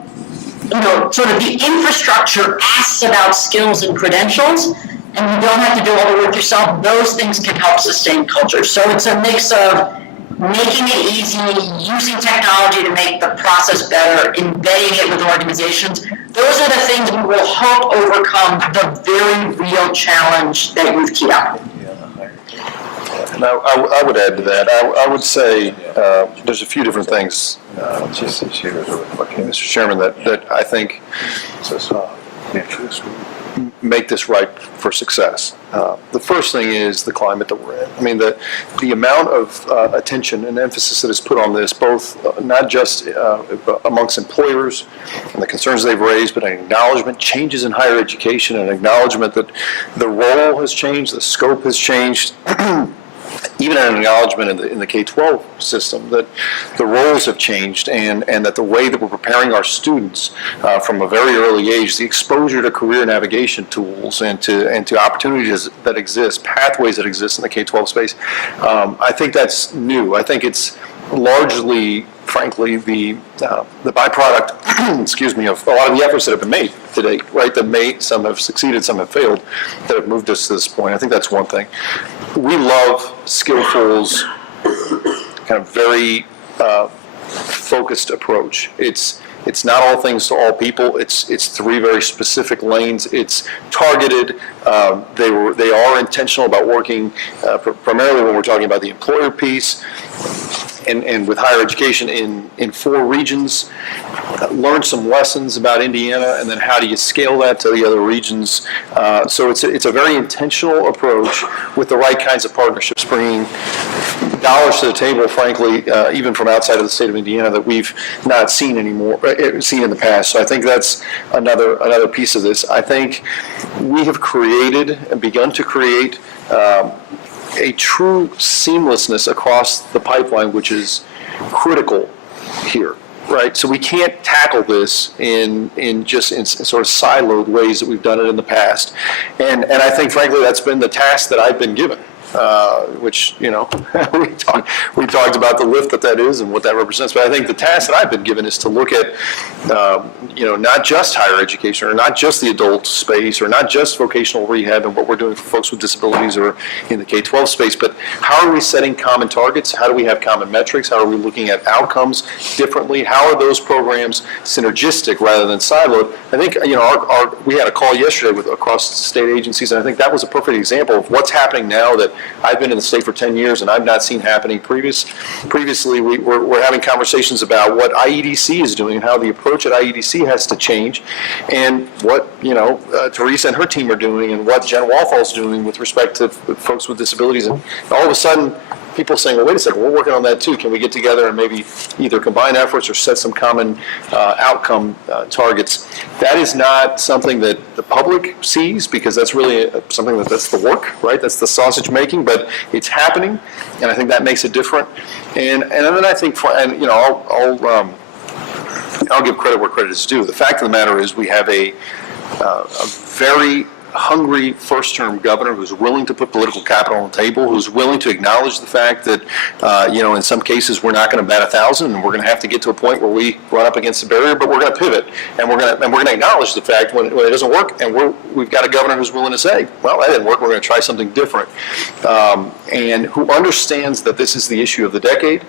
sort of the infrastructure asks about skills and credentials, and you don't have to do all the work yourself, those things can help sustain culture. So it's a mix of making it easy, using technology to make the process better, embedding it with organizations. Those are the things we will hope overcome the very real challenge that you've keyed up. Now, I would add to that. I would say there's a few different things, Mr. Chairman, that I think make this ripe for success. The first thing is the climate that we're in. I mean, the amount of attention and emphasis that is put on this, both not just amongst employers and the concerns they've raised, but an acknowledgement, changes in higher education, an acknowledgement that the role has changed, the scope has changed, even an acknowledgement in the K-12 system that the roles have changed, and that the way that we're preparing our students from a very early age, the exposure to career navigation tools and to opportunities that exist, pathways that exist in the K-12 space, I think that's new. I think it's largely, frankly, the byproduct, excuse me, of a lot of the efforts that have been made today, right? Some have succeeded, some have failed, that have moved us to this point. I think that's one thing. We love Skillful's kind of very focused approach. It's not all things to all people. It's three very specific lanes. It's targeted. They are intentional about working primarily when we're talking about the employer piece. And with higher education in 4 regions, learn some lessons about Indiana, and then how do you scale that to the other regions? So it's a very intentional approach with the right kinds of partnerships, bringing dollars to the table, frankly, even from outside of the state of Indiana, that we've not seen anymore, seen in the past. So I think that's another piece of this. I think we have created and begun to create a true seamlessness across the pipeline, which is critical here, right? So we can't tackle this in sort of siloed ways that we've done it in the past. And I think, frankly, that's been the task that I've been given. Which, we talked about the lift that is and what that represents. But I think the task that I've been given is to look at, not just higher education, or not just the adult space, or not just vocational rehab and what we're doing for folks with disabilities or in the K-12 space, but how are we setting common targets? How do we have common metrics? How are we looking at outcomes differently? How are those programs synergistic rather than siloed? I think, we had a call yesterday across the state agencies, and I think that was a perfect example of what's happening now that I've been in the state for 10 years and I've not seen happening previously. We're having conversations about what IEDC is doing and how the approach at IEDC has to change, and what Teresa and her team are doing, and what Jen Walthall's doing with respect to folks with disabilities. And all of a sudden, people saying, well, wait a second, we're working on that too. Can we get together and maybe either combine efforts or set some common outcome targets? That is not something that the public sees, because that's really something that's the work, right? That's the sausage making, but it's happening, and I think that makes it different. And then I think, I'll give credit where credit is due. The fact of the matter is we have a very hungry first-term governor who's willing to put political capital on the table, who's willing to acknowledge the fact that, in some cases we're not going to bat 1,000, and we're going to have to get to a point where we run up against a barrier, but we're going to pivot, and we're going to acknowledge the fact when it doesn't work, and we've got a governor who's willing to say, well, that didn't work, we're going to try something different, and who understands that this is the issue of the decade,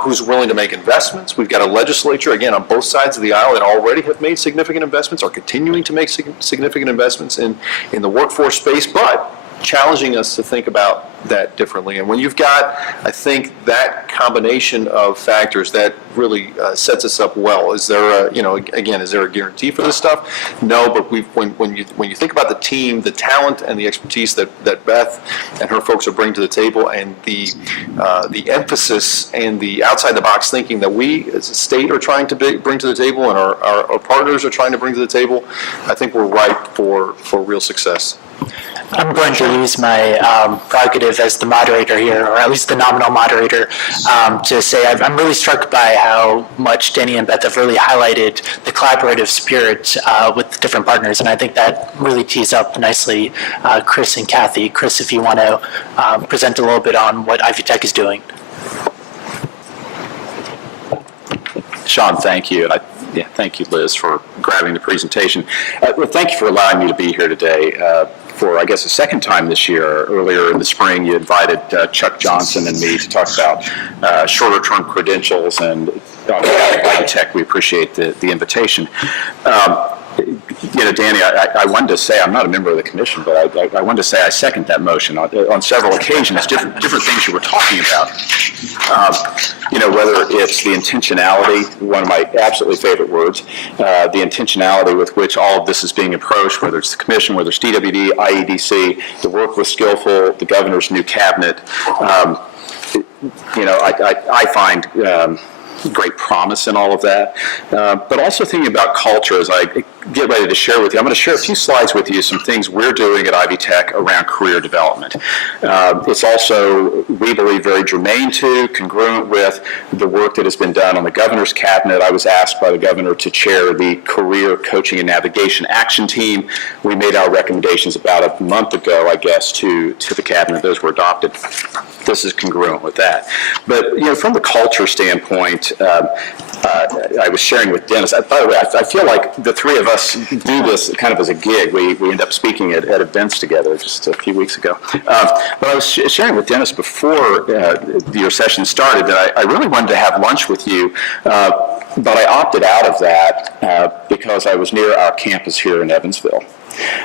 who's willing to make investments. We've got a legislature, again, on both sides of the aisle that already have made significant investments, are continuing to make significant investments in the workforce space, but challenging us to think about that differently. And when you've got, I think, that combination of factors, that really sets us up well. Is there a, again, is there a guarantee for this stuff? No, but when you think about the team, the talent and the expertise that Beth and her folks are bringing to the table, and the emphasis and the outside the box thinking that we as a state are trying to bring to the table, and our partners are trying to bring to the table, I think we're ripe for real success. I'm going to use my prerogative as the moderator here, or at least the nominal moderator, to say I'm really struck by how much Danny and Beth have really highlighted the collaborative spirit with different partners, and I think that really tees up nicely Chris and Kathy. Chris, if you want to present a little bit on what Ivy Tech is doing. Sean, thank you. And thank you, Liz, for grabbing the presentation. Well, thank you for allowing me to be here today. For, I guess, the second time this year. Earlier in the spring, you invited Chuck Johnson and me to talk about shorter-term credentials, and on behalf of Ivy Tech, we appreciate the invitation. Danny, I wanted to say, I'm not a member of the commission, but I wanted to say I second that motion on several occasions, different things you were talking about. Whether it's the intentionality, one of my absolutely favorite words, the intentionality with which all of this is being approached, whether it's the commission, whether it's DWD, IEDC, the work with Skillful, the governor's new cabinet. I find great promise in all of that, but also thinking about culture as I get ready to share with you. I'm going to share a few slides with you, some things we're doing at Ivy Tech around career development. It's also, we believe, very germane to, congruent with the work that has been done on the governor's cabinet. I was asked by the governor to chair the Career Coaching and Navigation Action Team. We made our recommendations about a month ago, I guess, to the cabinet. Those were adopted. This is congruent with that. But, from the culture standpoint, I was sharing with Dennis. By the way, I feel like the three of us do this kind of as a gig. We end up speaking at events together just a few weeks ago. But I was sharing with Dennis before your session started that I really wanted to have lunch with you, but I opted out of that because I was near our campus here in Evansville.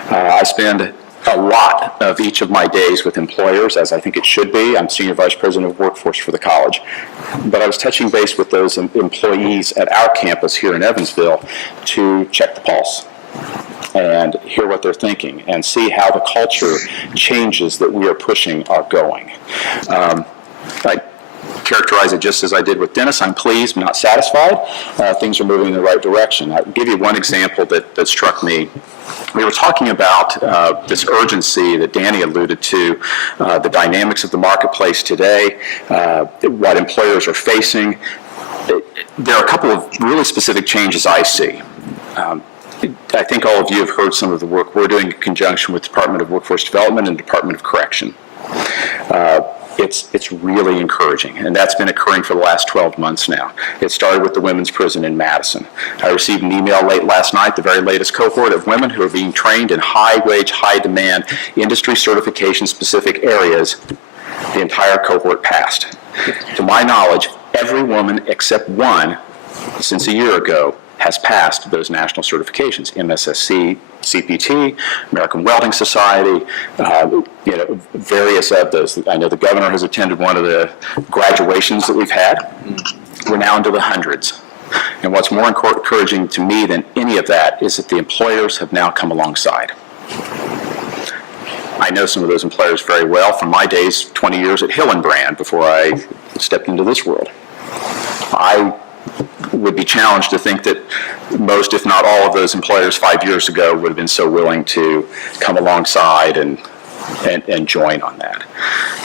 I spend a lot of each of my days with employers, as I think it should be. I'm Senior Vice President of Workforce for the college. But I was touching base with those employees at our campus here in Evansville to check the pulse and hear what they're thinking and see how the culture changes that we are pushing are going. I characterize it just as I did with Dennis. I'm pleased, not satisfied. Things are moving in the right direction. I'll give you one example that struck me. We were talking about this urgency that Danny alluded to, the dynamics of the marketplace today, what employers are facing. There are a couple of really specific changes I see. I think all of you have heard some of the work we're doing in conjunction with Department of Workforce Development and Department of Correction. It's really encouraging, and that's been occurring for the last 12 months now. It started with the women's prison in Madison. I received an email late last night, the very latest cohort of women who are being trained in high-wage, high-demand, industry certification-specific areas. The entire cohort passed. To my knowledge, every woman except one, since a year ago, has passed those national certifications, MSSC, CPT, American Welding Society, various of those. I know the governor has attended one of the graduations that we've had. We're now into the hundreds. And what's more encouraging to me than any of that is that the employers have now come alongside. I know some of those employers very well from my days, 20 years at Hillenbrand before I stepped into this world. I would be challenged to think that most, if not all, of those employers 5 years ago would have been so willing to come alongside and join on that.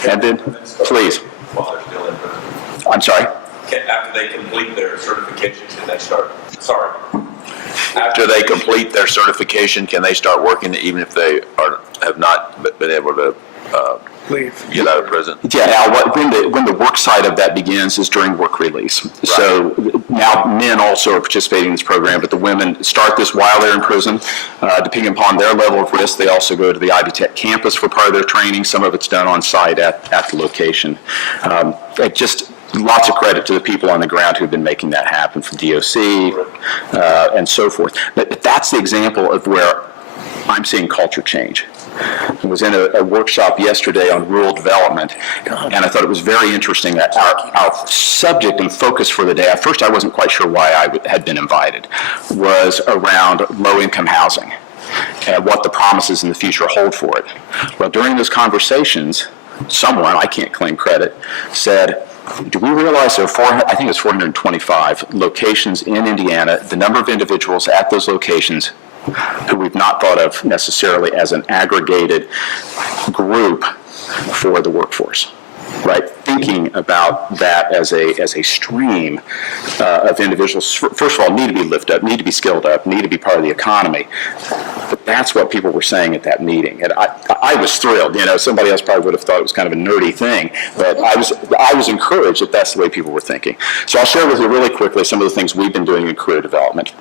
And then, please. While they're still in prison. I'm sorry? After they complete their certification, can they start? Sorry. After they complete their certification, can they start working even if they have not been able to get out of prison? Yeah, now when the work side of that begins is during work release. Right. So now men also are participating in this program, but the women start this while they're in prison. Depending upon their level of risk, they also go to the Ivy Tech campus for part of their training. Some of it's done on site at the location. Just lots of credit to the people on the ground who've been making that happen, from DOC and so forth. But that's the example of where I'm seeing culture change. I was in a workshop yesterday on rural development, and I thought it was very interesting that our subject and focus for the day, at first I wasn't quite sure why I had been invited, was around low-income housing and what the promises in the future hold for it. Well, during those conversations, someone, I can't claim credit, said, do we realize there are I think it's 425 locations in Indiana, the number of individuals at those locations who we've not thought of necessarily as an aggregated group for the workforce, right? Thinking about that as a stream of individuals, first of all, need to be lifted up, need to be skilled up, need to be part of the economy. But that's what people were saying at that meeting. And I was thrilled. You know, somebody else probably would have thought it was kind of a nerdy thing, but I was encouraged that that's the way people were thinking. So I'll share with you really quickly some of the things we've been doing in career development.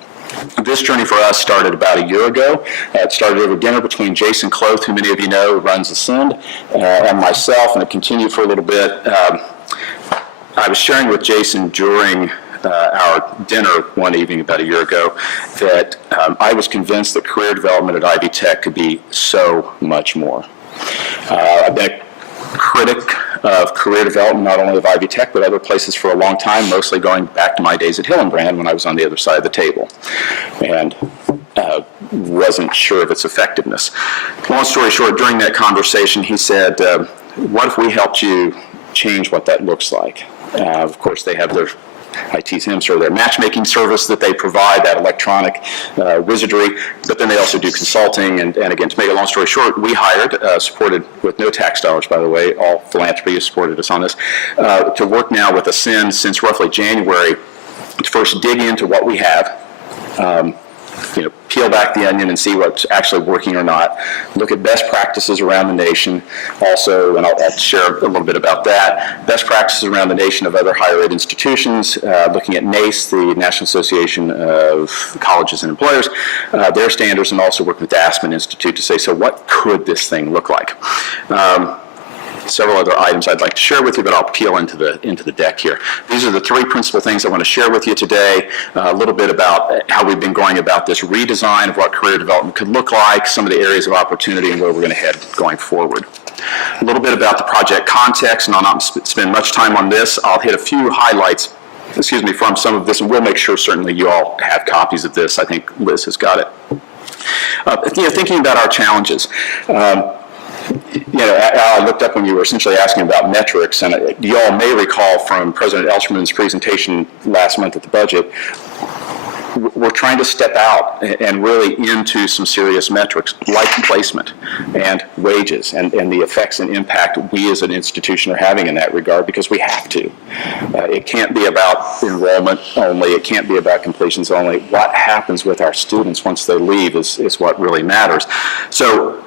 This journey for us started about a year ago. It started over dinner between Jason Cloth, who many of you know runs Ascend, and myself, and it continued for a little bit. I was sharing with Jason during our dinner one evening about a year ago that I was convinced that career development at Ivy Tech could be so much more. I've been a critic of career development, not only of Ivy Tech, but other places for a long time, mostly going back to my days at Hillenbrand when I was on the other side of the table, and wasn't sure of its effectiveness. Long story short, during that conversation, he said, what if we helped you change what that looks like? Of course, they have their ITSIM, sort of their matchmaking service that they provide, that electronic wizardry, but then they also do consulting, and again, to make a long story short, we hired, supported with no tax dollars, by the way, all philanthropy has supported us on this, to work now with Ascend since roughly January to first dig into what we have, peel back the onion and see what's actually working or not, look at best practices around the nation also, and I'll share a little bit about that, best practices around the nation of other higher ed institutions, looking at NACE, the National Association of Colleges and Employers, their standards, and also working with the Aspen Institute to say, so what could this thing look like? Several other items I'd like to share with you, but I'll peel into the deck here. These are the three principal things I want to share with you today. A little bit about how we've been going about this redesign of what career development could look like, some of the areas of opportunity, and where we're going to head going forward. A little bit about the project context, and I'll not spend much time on this. I'll hit a few highlights, from some of this, and we'll make sure certainly you all have copies of this. I think Liz has got it. Thinking about our challenges. I looked up when you were essentially asking about metrics, and you all may recall from President Elshman's presentation last month at the budget, we're trying to step out and really into some serious metrics like placement and wages and the effects and impact we as an institution are having in that regard, because we have to. It can't be about enrollment only. It can't be about completions only. What happens with our students once they leave is what really matters. So,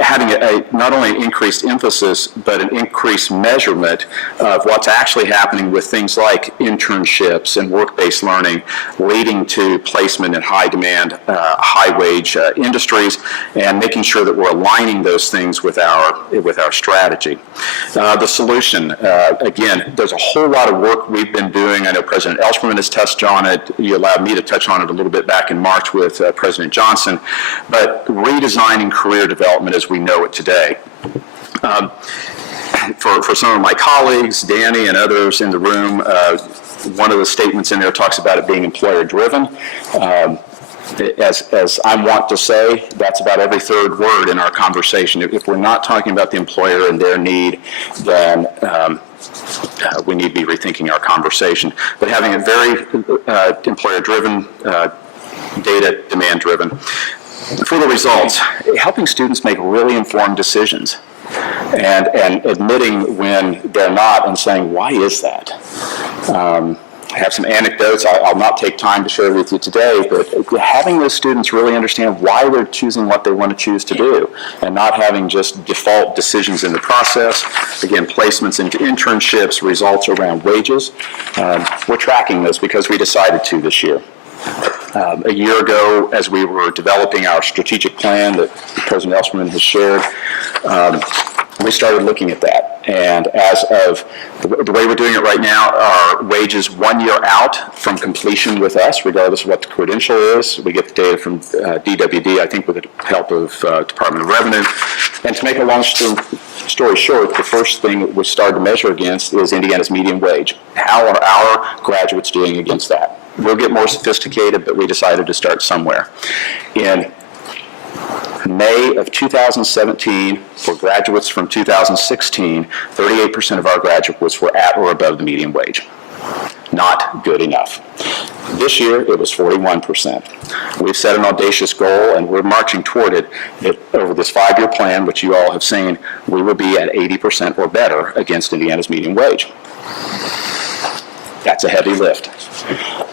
having not only increased emphasis, but an increased measurement of what's actually happening with things like internships and work-based learning, leading to placement in high-demand, high-wage industries, and making sure that we're aligning those things with our strategy. The solution, again, there's a whole lot of work we've been doing. I know President Elshman has touched on it. You allowed me to touch on it a little bit back in March with President Johnson, but redesigning career development as we know it today. For some of my colleagues, Danny and others in the room, one of the statements in there talks about it being employer-driven. As I want to say, that's about every third word in our conversation. If we're not talking about the employer and their need, then we need to be rethinking our conversation. But having it very employer-driven, data demand-driven. For the results, helping students make really informed decisions and admitting when they're not and saying, why is that? I have some anecdotes I'll not take time to share with you today, but having those students really understand why they're choosing what they want to choose to do and not having just default decisions in the process. Again, placements into internships, results around wages. We're tracking this because we decided to this year. A year ago, as we were developing our strategic plan that President Elshman has shared, we started looking at that. And as of the way we're doing it right now, our wages 1 year out from completion with us, regardless of what the credential is. We get the data from DWD, I think with the help of Department of Revenue. And to make a long story short, the first thing we started to measure against is Indiana's median wage. How are our graduates doing against that? We'll get more sophisticated, but we decided to start somewhere. In May of 2017, for graduates from 2016, 38% of our graduates were at or above the median wage. Not good enough. This year, it was 41%. We've set an audacious goal, and we're marching toward it. Over this 5-year plan, which you all have seen, we will be at 80% or better against Indiana's median wage. That's a heavy lift.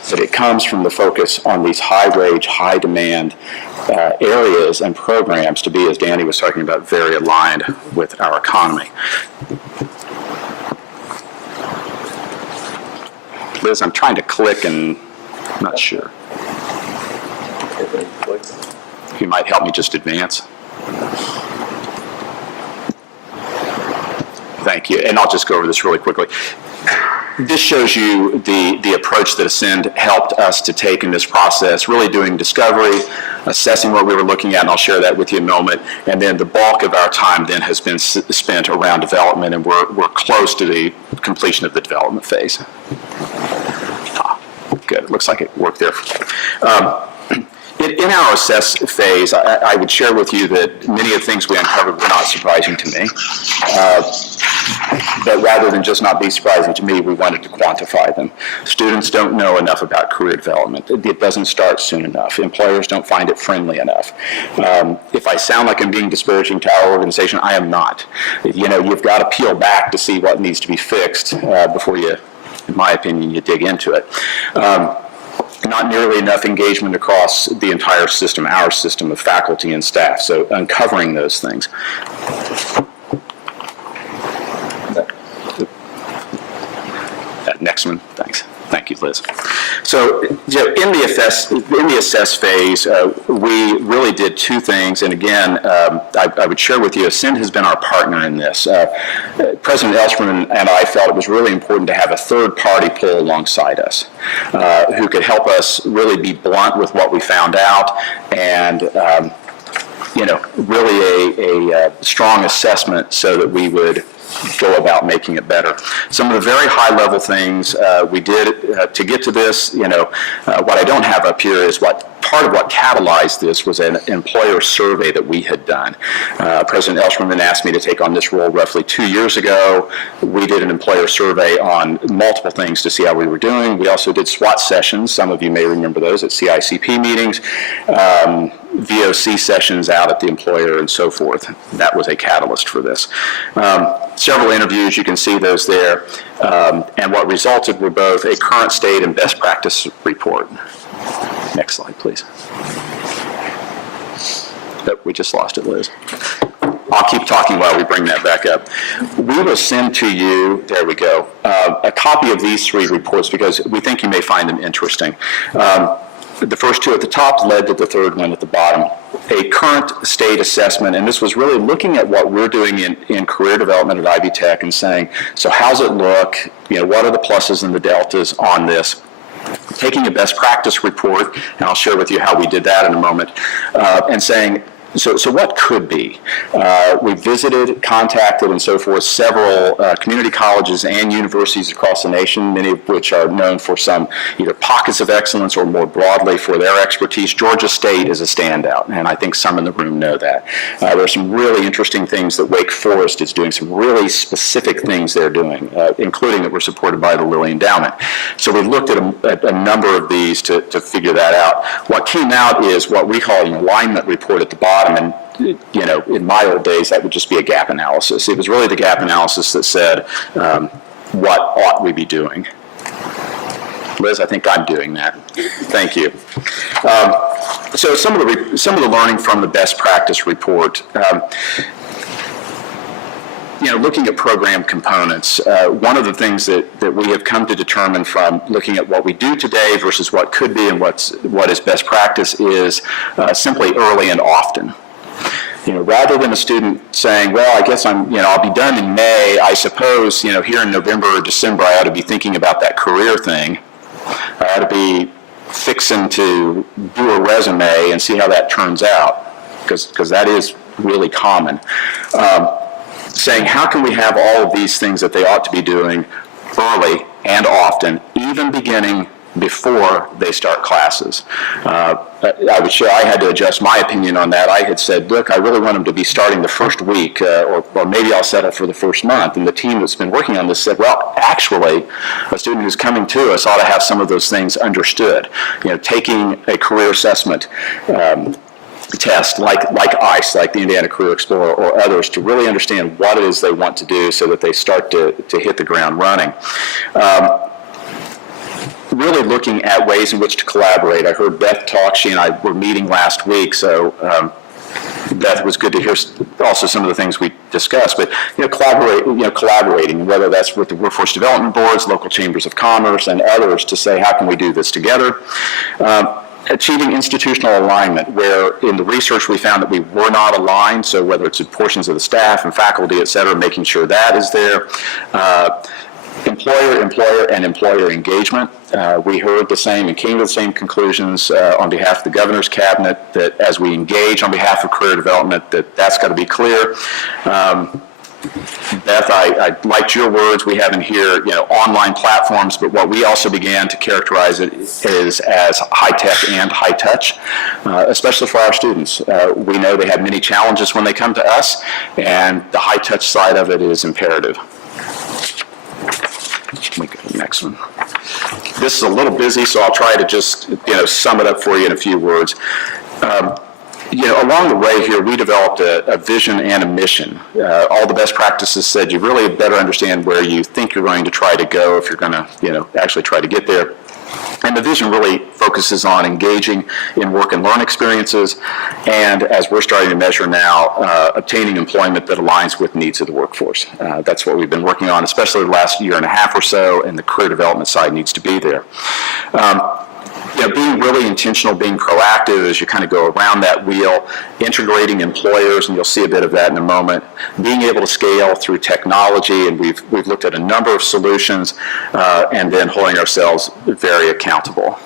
But it comes from the focus on these high-wage, high-demand areas and programs to be, as Danny was talking about, very aligned with our economy. Liz, I'm trying to click and I'm not sure. You might help me just advance. Thank you. And I'll just go over this really quickly. This shows you the approach that Ascend helped us to take in this process, really doing discovery, assessing what we were looking at, and I'll share that with you in a moment. And then the bulk of our time then has been spent around development, and we're close to the completion of the development phase. Good. It looks like it worked there. In our assess phase, I would share with you that many of the things we uncovered were not surprising to me. But rather than just not be surprising to me, we wanted to quantify them. Students don't know enough about career development. It doesn't start soon enough. Employers don't find it friendly enough. If I sound like I'm being disparaging to our organization, I am not. You know, you've got to peel back to see what needs to be fixed before you, in my opinion, you dig into it. Not nearly enough engagement across the entire system, our system of faculty and staff, so uncovering those things. Next one, thanks. Thank you, Liz. So, you know, in the assess phase, we really did two things, and again, I would share with you, Ascend has been our partner in this. President Ellsworth and I felt it was really important to have a third party pull alongside us, who could help us really be blunt with what we found out, and you know, really a strong assessment so that we would go about making it better. Some of the very high-level things we did to get to this, you know, what I don't have up here is part of what catalyzed this was an employer survey that we had done. President Ellsworth asked me to take on this role roughly 2 years ago. We did an employer survey on multiple things to see how we were doing. We also did SWAT sessions. Some of you may remember those at CICP meetings. VOC sessions out at the employer and so forth. That was a catalyst for this. Several interviews, you can see those there. And what resulted were both a current state and best practice report. Next slide, please. Oh, we just lost it, Liz. I'll keep talking while we bring that back up. We will send to you, there we go, a copy of these three reports because we think you may find them interesting. The first two at the top led to the third one at the bottom. A current state assessment, and this was really looking at what we're doing in career development at Ivy Tech and saying, so how's it look? You know, what are the pluses and the deltas on this? Taking a best practice report, and I'll share with you how we did that in a moment, and saying, so what could be? We visited, contacted, and so forth, several community colleges and universities across the nation, many of which are known for some either pockets of excellence or more broadly for their expertise. Georgia State is a standout, and I think some in the room know that. There are some really interesting things that Wake Forest is doing, some really specific things they're doing, including that were supported by the Lilly Endowment. So we looked at a number of these to figure that out. What came out is what we call an alignment report at the bottom. And, you know, in my old days, that would just be a gap analysis. It was really the gap analysis that said, what ought we be doing? Liz, I think I'm doing that. Thank you. So some of the learning from the best practice report. You know, looking at program components, one of the things that we have come to determine from looking at what we do today versus what could be and what is best practice is simply early and often. Rather than a student saying, well, I guess I'll be done in May, I suppose, here in November or December, I ought to be thinking about that career thing. I ought to be fixing to do a resume and see how that turns out, because that is really common. Saying, how can we have all of these things that they ought to be doing early and often, even beginning before they start classes? I would share I had to adjust my opinion on that. I had said, look, I really want them to be starting the first week, or maybe I'll settle for the first month. And the team that's been working on this said, well, actually, a student who's coming to us ought to have some of those things understood. Taking a career assessment test like ICE, like the Indiana Career Explorer, or others, to really understand what it is they want to do so that they start to hit the ground running. Really looking at ways in which to collaborate. I heard Beth talk. She and I were meeting last week, so Beth, it was good to hear also some of the things we discussed. But collaborating, whether that's with the workforce development boards, local chambers of commerce, and others, to say how can we do this together. Achieving institutional alignment, where in the research we found that we were not aligned, so whether it's in portions of the staff and faculty, et cetera, making sure that is there. Employer, and employer engagement. We heard the same and came to the same conclusions on behalf of the governor's cabinet, that as we engage on behalf of career development, that's got to be clear. Beth, I liked your words. We have in here, online platforms, but what we also began to characterize it is as high tech and high touch, especially for our students. We know they have many challenges when they come to us, and the high touch side of it is imperative. Let me go to the next one. This is a little busy, so I'll try to just sum it up for you in a few words. Along the way here, we developed a vision and a mission. All the best practices said you really better understand where you think you're going to try to go if you're going to, actually try to get there. And the vision really focuses on engaging in work and learn experiences, and as we're starting to measure now, obtaining employment that aligns with needs of the workforce. That's what we've been working on, especially the last year and a half or so, and the career development side needs to be there. Being really intentional, being proactive as you kind of go around that wheel, integrating employers, and you'll see a bit of that in a moment, being able to scale through technology, and we've looked at a number of solutions, and then holding ourselves very accountable.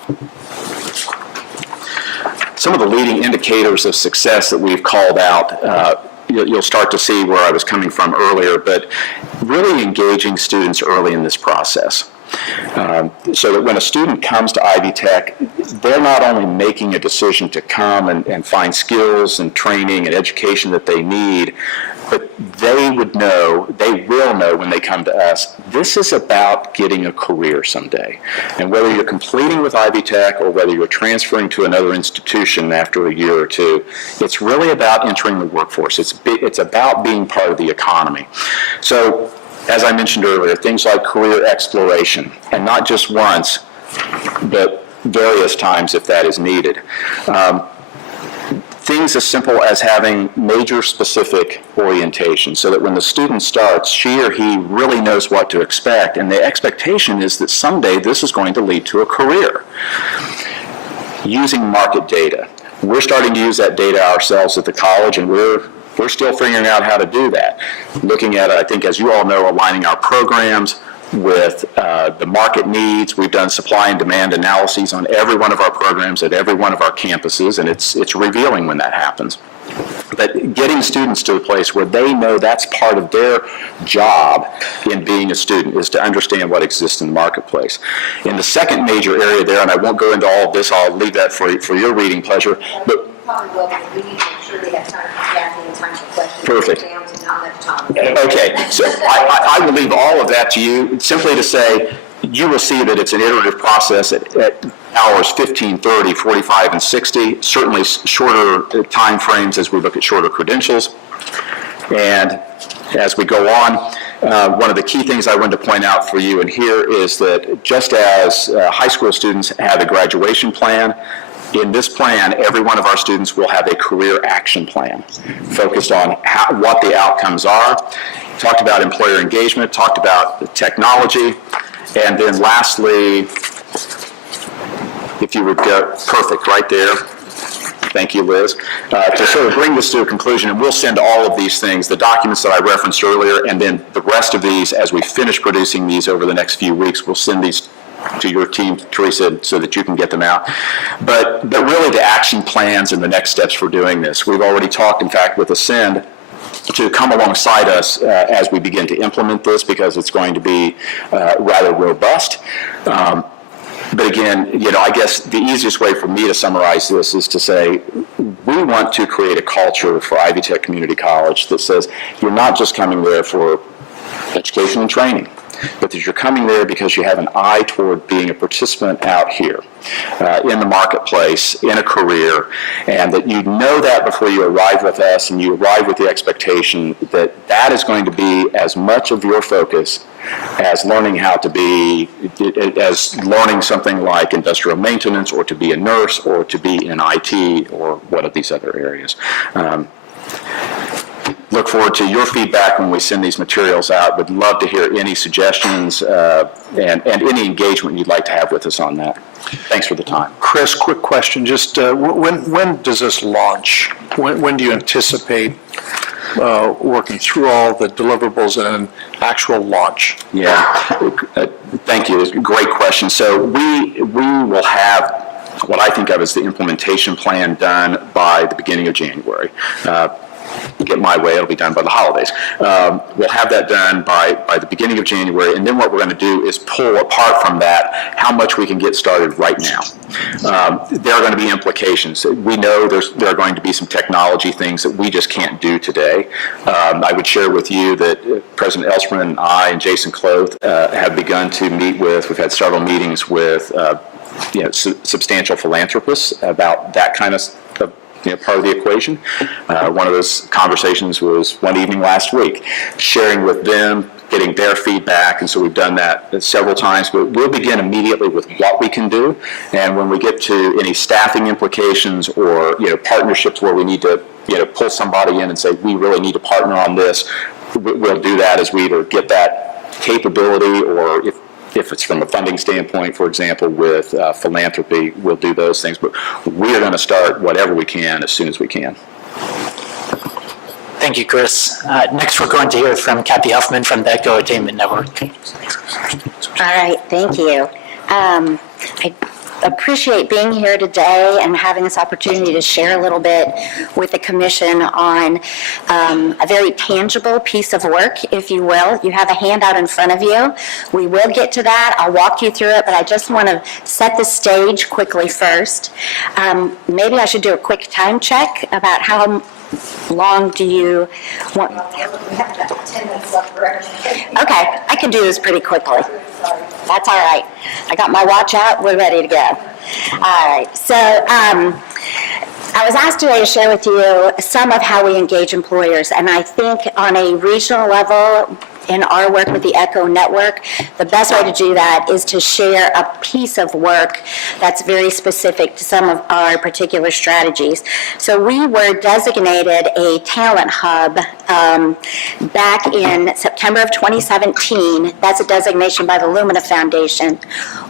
Some of the leading indicators of success that we've called out, you'll start to see where I was coming from earlier, but really engaging students early in this process. So that when a student comes to Ivy Tech, they're not only making a decision to come and find skills and training and education that they need, but they will know when they come to us, this is about getting a career someday. And whether you're completing with Ivy Tech or whether you're transferring to another institution after a year or two, it's really about entering the workforce. It's about being part of the economy. So, as I mentioned earlier, things like career exploration, and not just once, but various times if that is needed. Things as simple as having major specific orientation, so that when the student starts, she or he really knows what to expect, and the expectation is that someday this is going to lead to a career. Using market data. We're starting to use that data ourselves at the college, and we're still figuring out how to do that. Looking at, I think, as you all know, aligning our programs with the market needs. We've done supply and demand analyses on every one of our programs at every one of our campuses, and it's revealing when that happens. But getting students to a place where they know that's part of their job in being a student is to understand what exists in the marketplace. In the second major area there, and I won't go into all of this, I'll leave that for your reading pleasure, but Probably will, because we need to make sure we have time for Kathy and time for questions. Perfect. And not much time. Okay, so I will leave all of that to you, simply to say, you will see that it's an iterative process at hours 15, 30, 45, and 60, certainly shorter time frames as we look at shorter credentials. And as we go on, one of the key things I wanted to point out for you in here is that just as high school students have a graduation plan, in this plan, every one of our students will have a career action plan focused on what the outcomes are. Talked about employer engagement, talked about the technology, and then lastly, if you would go, perfect, right there. Thank you, Liz. To sort of bring this to a conclusion, and we'll send all of these things, the documents that I referenced earlier, and then the rest of these, as we finish producing these over the next few weeks, we'll send these to your team, Teresa, so that you can get them out. But really the action plans and the next steps for doing this. We've already talked, in fact, with Ascend to come alongside us as we begin to implement this, because it's going to be rather robust. But again, I guess the easiest way for me to summarize this is to say we want to create a culture for Ivy Tech Community College that says you're not just coming there for education and training, but that you're coming there because you have an eye toward being a participant out here in the marketplace, in a career, and that you know that before you arrive with us, and you arrive with the expectation that that is going to be as much of your focus as learning how to be, as learning something like industrial maintenance, or to be a nurse, or to be in IT, or one of these other areas. Look forward to your feedback when we send these materials out. Would love to hear any suggestions and any engagement you'd like to have with us on that. Thanks for the time. Chris, quick question, just when does this launch? When do you anticipate working through all the deliverables and an actual launch? Yeah, thank you. It's a great question. So we will have what I think of as the implementation plan done by the beginning of January. Get my way, it'll be done by the holidays. We'll have that done by the beginning of January, and then what we're going to do is pull apart from that how much we can get started right now. There are going to be implications. We know there are going to be some technology things that we just can't do today. I would share with you that President Ellsworth and I and Jason Cloth have begun to meet with, we've had several meetings with substantial philanthropists about that kind of part of the equation. One of those conversations was one evening last week, sharing with them, getting their feedback, and so we've done that several times, but we'll begin immediately with what we can do, and when we get to any staffing implications or partnerships where we need to pull somebody in and say, we really need to partner on this, we'll do that as we either get that capability, or if it's from a funding standpoint, for example, with philanthropy, we'll do those things. But we're going to start whatever we can as soon as we can. Thank you, Chris. Next, we're going to hear from Kathy Huffman from the Echo Attainment Network. All right, thank you. I appreciate being here today and having this opportunity to share a little bit with the Commission on a very tangible piece of work, if you will. You have a handout in front of you. We will get to that. I'll walk you through it, but I just want to set the stage quickly first. Maybe I should do a quick time check about how long do you want? We have about 10 minutes left. Okay, I can do this pretty quickly. That's all right. I got my watch out. We're ready to go. All right. So I was asked today to share with you some of how we engage employers, and I think on a regional level, in our work with the ECHO network, the best way to do that is to share a piece of work that's very specific to some of our particular strategies. So we were designated a talent hub back in September of 2017. That's a designation by the Lumina Foundation,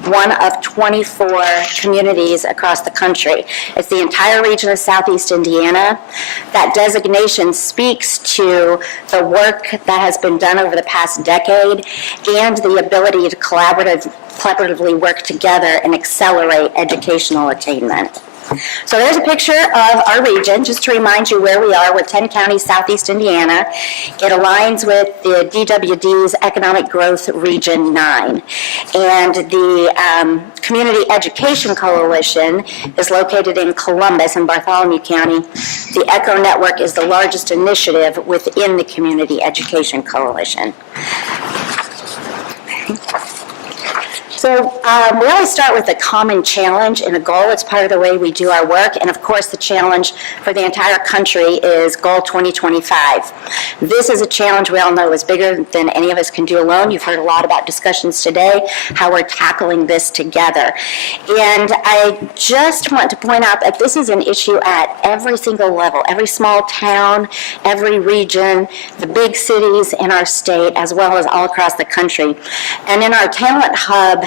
one of 24 communities across the country. It's the entire region of Southeast Indiana. That designation speaks to the work that has been done over the past decade and the ability to collaboratively work together and accelerate educational attainment. So there's a picture of our region, just to remind you where we are. We're 10 counties, Southeast Indiana. It aligns with the DWD's Economic Growth Region 9. And the Community Education Coalition is located in Columbus in Bartholomew County. The ECHO Network is the largest initiative within the Community Education Coalition. So we always start with a common challenge and a goal. It's part of the way we do our work. And of course, the challenge for the entire country is Goal 2025. This is a challenge we all know is bigger than any of us can do alone. You've heard a lot about discussions today, how we're tackling this together. And I just want to point out that this is an issue at every single level, every small town, every region, the big cities in our state, as well as all across the country. And in our Talent Hub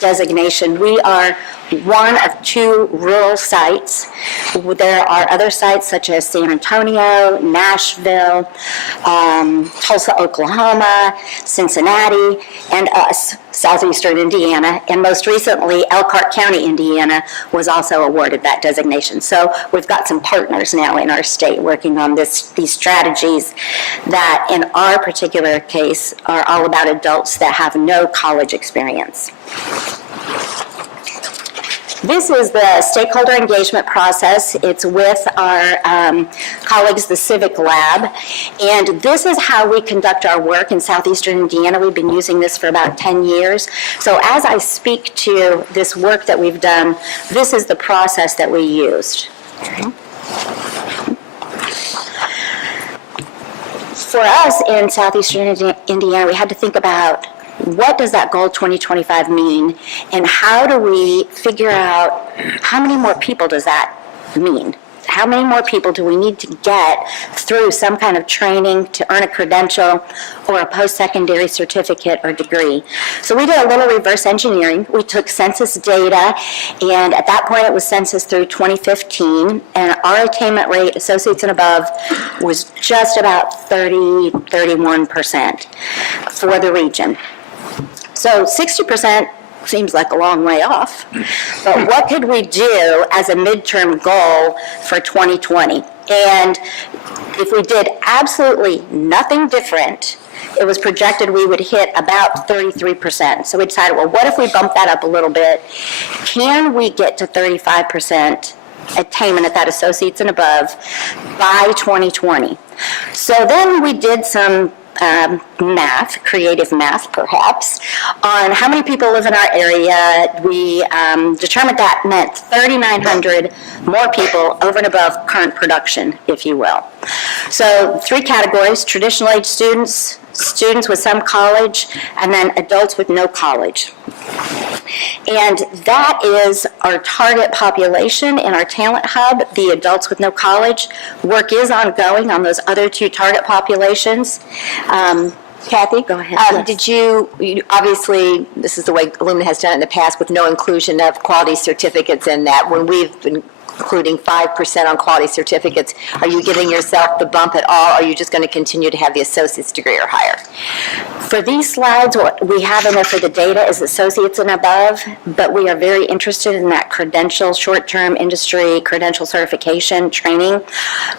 designation, we are one of 2 rural sites. There are other sites such as San Antonio, Nashville, Tulsa, Oklahoma, Cincinnati, and us, southeastern Indiana, and most recently Elkhart County, Indiana, was also awarded that designation. So we've got some partners now in our state working on these strategies that in our particular case are all about adults that have no college experience. This is the stakeholder engagement process. It's with our colleagues, the Civic Lab, and this is how we conduct our work in southeastern Indiana. We've been using this for about 10 years. So as I speak to this work that we've done, this is the process that we used. Okay. For us in southeastern Indiana, we had to think about what does that goal 2025 mean, and how do we figure out how many more people does that mean? How many more people do we need to get through some kind of training to earn a credential or a post-secondary certificate or degree? So we did a little reverse engineering. We took census data, and at that point it was census through 2015, and our attainment rate, associates and above, was just about 31% for the region. So 60% seems like a long way off, but what could we do as a midterm goal for 2020? And if we did absolutely nothing different, it was projected we would hit about 33%. So we decided, well, what if we bump that up a little bit? Can we get to 35% attainment at that associates and above by 2020? So then we did some math, creative math perhaps, on how many people live in our area. We determined that meant 3,900 more people over and above current production, if you will. So 3 categories: traditional age students, students with some college, and then adults with no college. And that is our target population in our talent hub, the adults with no college. Work is ongoing on those other 2 target populations. Kathy, go ahead. Yes. Did you, obviously, this is the way Illumina has done it in the past with no inclusion of quality certificates in that. When we've been including 5% on quality certificates, are you giving yourself the bump at all, or are you just going to continue to have the associate's degree or higher? For these slides, what we have in there for the data is associates and above, but we are very interested in that credential, short-term industry credential certification training.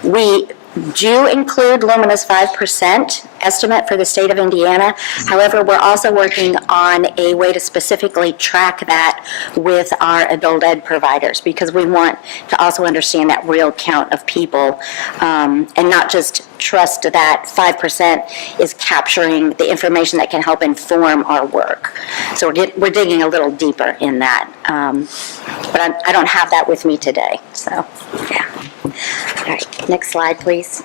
We do include Lumina's 5% estimate for the state of Indiana. However, we're also working on a way to specifically track that with our adult ed providers, because we want to also understand that real count of people, and not just trust that 5% is capturing the information that can help inform our work. So we're digging a little deeper in that. But I don't have that with me today, so yeah. All right, next slide, please.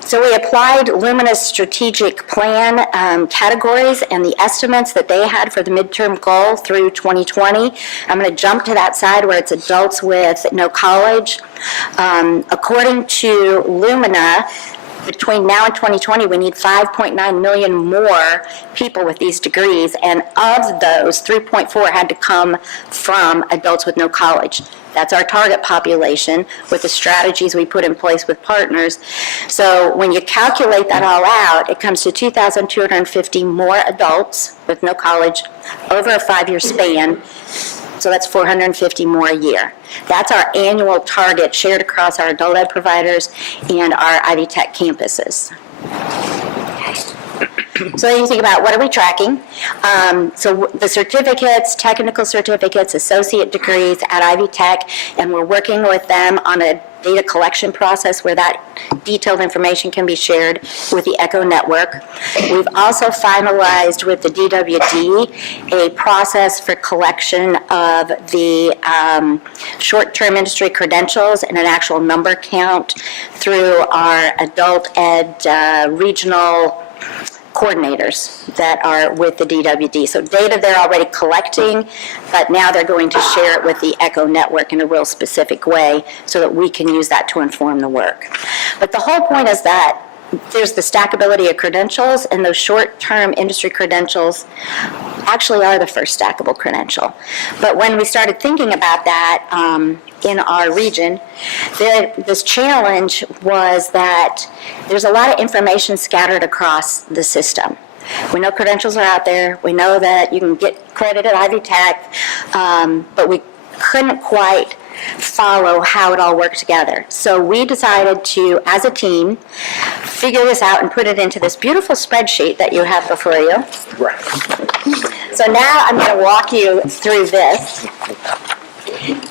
So we applied Lumina's strategic plan categories and the estimates that they had for the midterm goal through 2020. I'm going to jump to that side where it's adults with no college. According to Lumina, between now and 2020, we need 5.9 million more people with these degrees, and of those, 3.4 had to come from adults with no college. That's our target population with the strategies we put in place with partners. So when you calculate that all out, it comes to 2,250 more adults with no college over a 5-year span. So that's 450 more a year. That's our annual target shared across our adult ed providers and our Ivy Tech campuses. So then you think about, what are we tracking? So the certificates, technical certificates, associate degrees at Ivy Tech, and we're working with them on a data collection process where that detailed information can be shared with the ECHO network. We've also finalized with the DWD a process for collection of the short-term industry credentials and an actual number count through our adult ed regional coordinators that are with the DWD. So data they're already collecting, but now they're going to share it with the ECHO network in a real specific way so that we can use that to inform the work. But the whole point is that there's the stackability of credentials, and those short-term industry credentials actually are the first stackable credential. But when we started thinking about that in our region, this challenge was that there's a lot of information scattered across the system. We know credentials are out there. We know that you can get credit at Ivy Tech, but we couldn't quite follow how it all worked together. So we decided to, as a team, figure this out and put it into this beautiful spreadsheet that you have before you. Right. So now I'm going to walk you through this.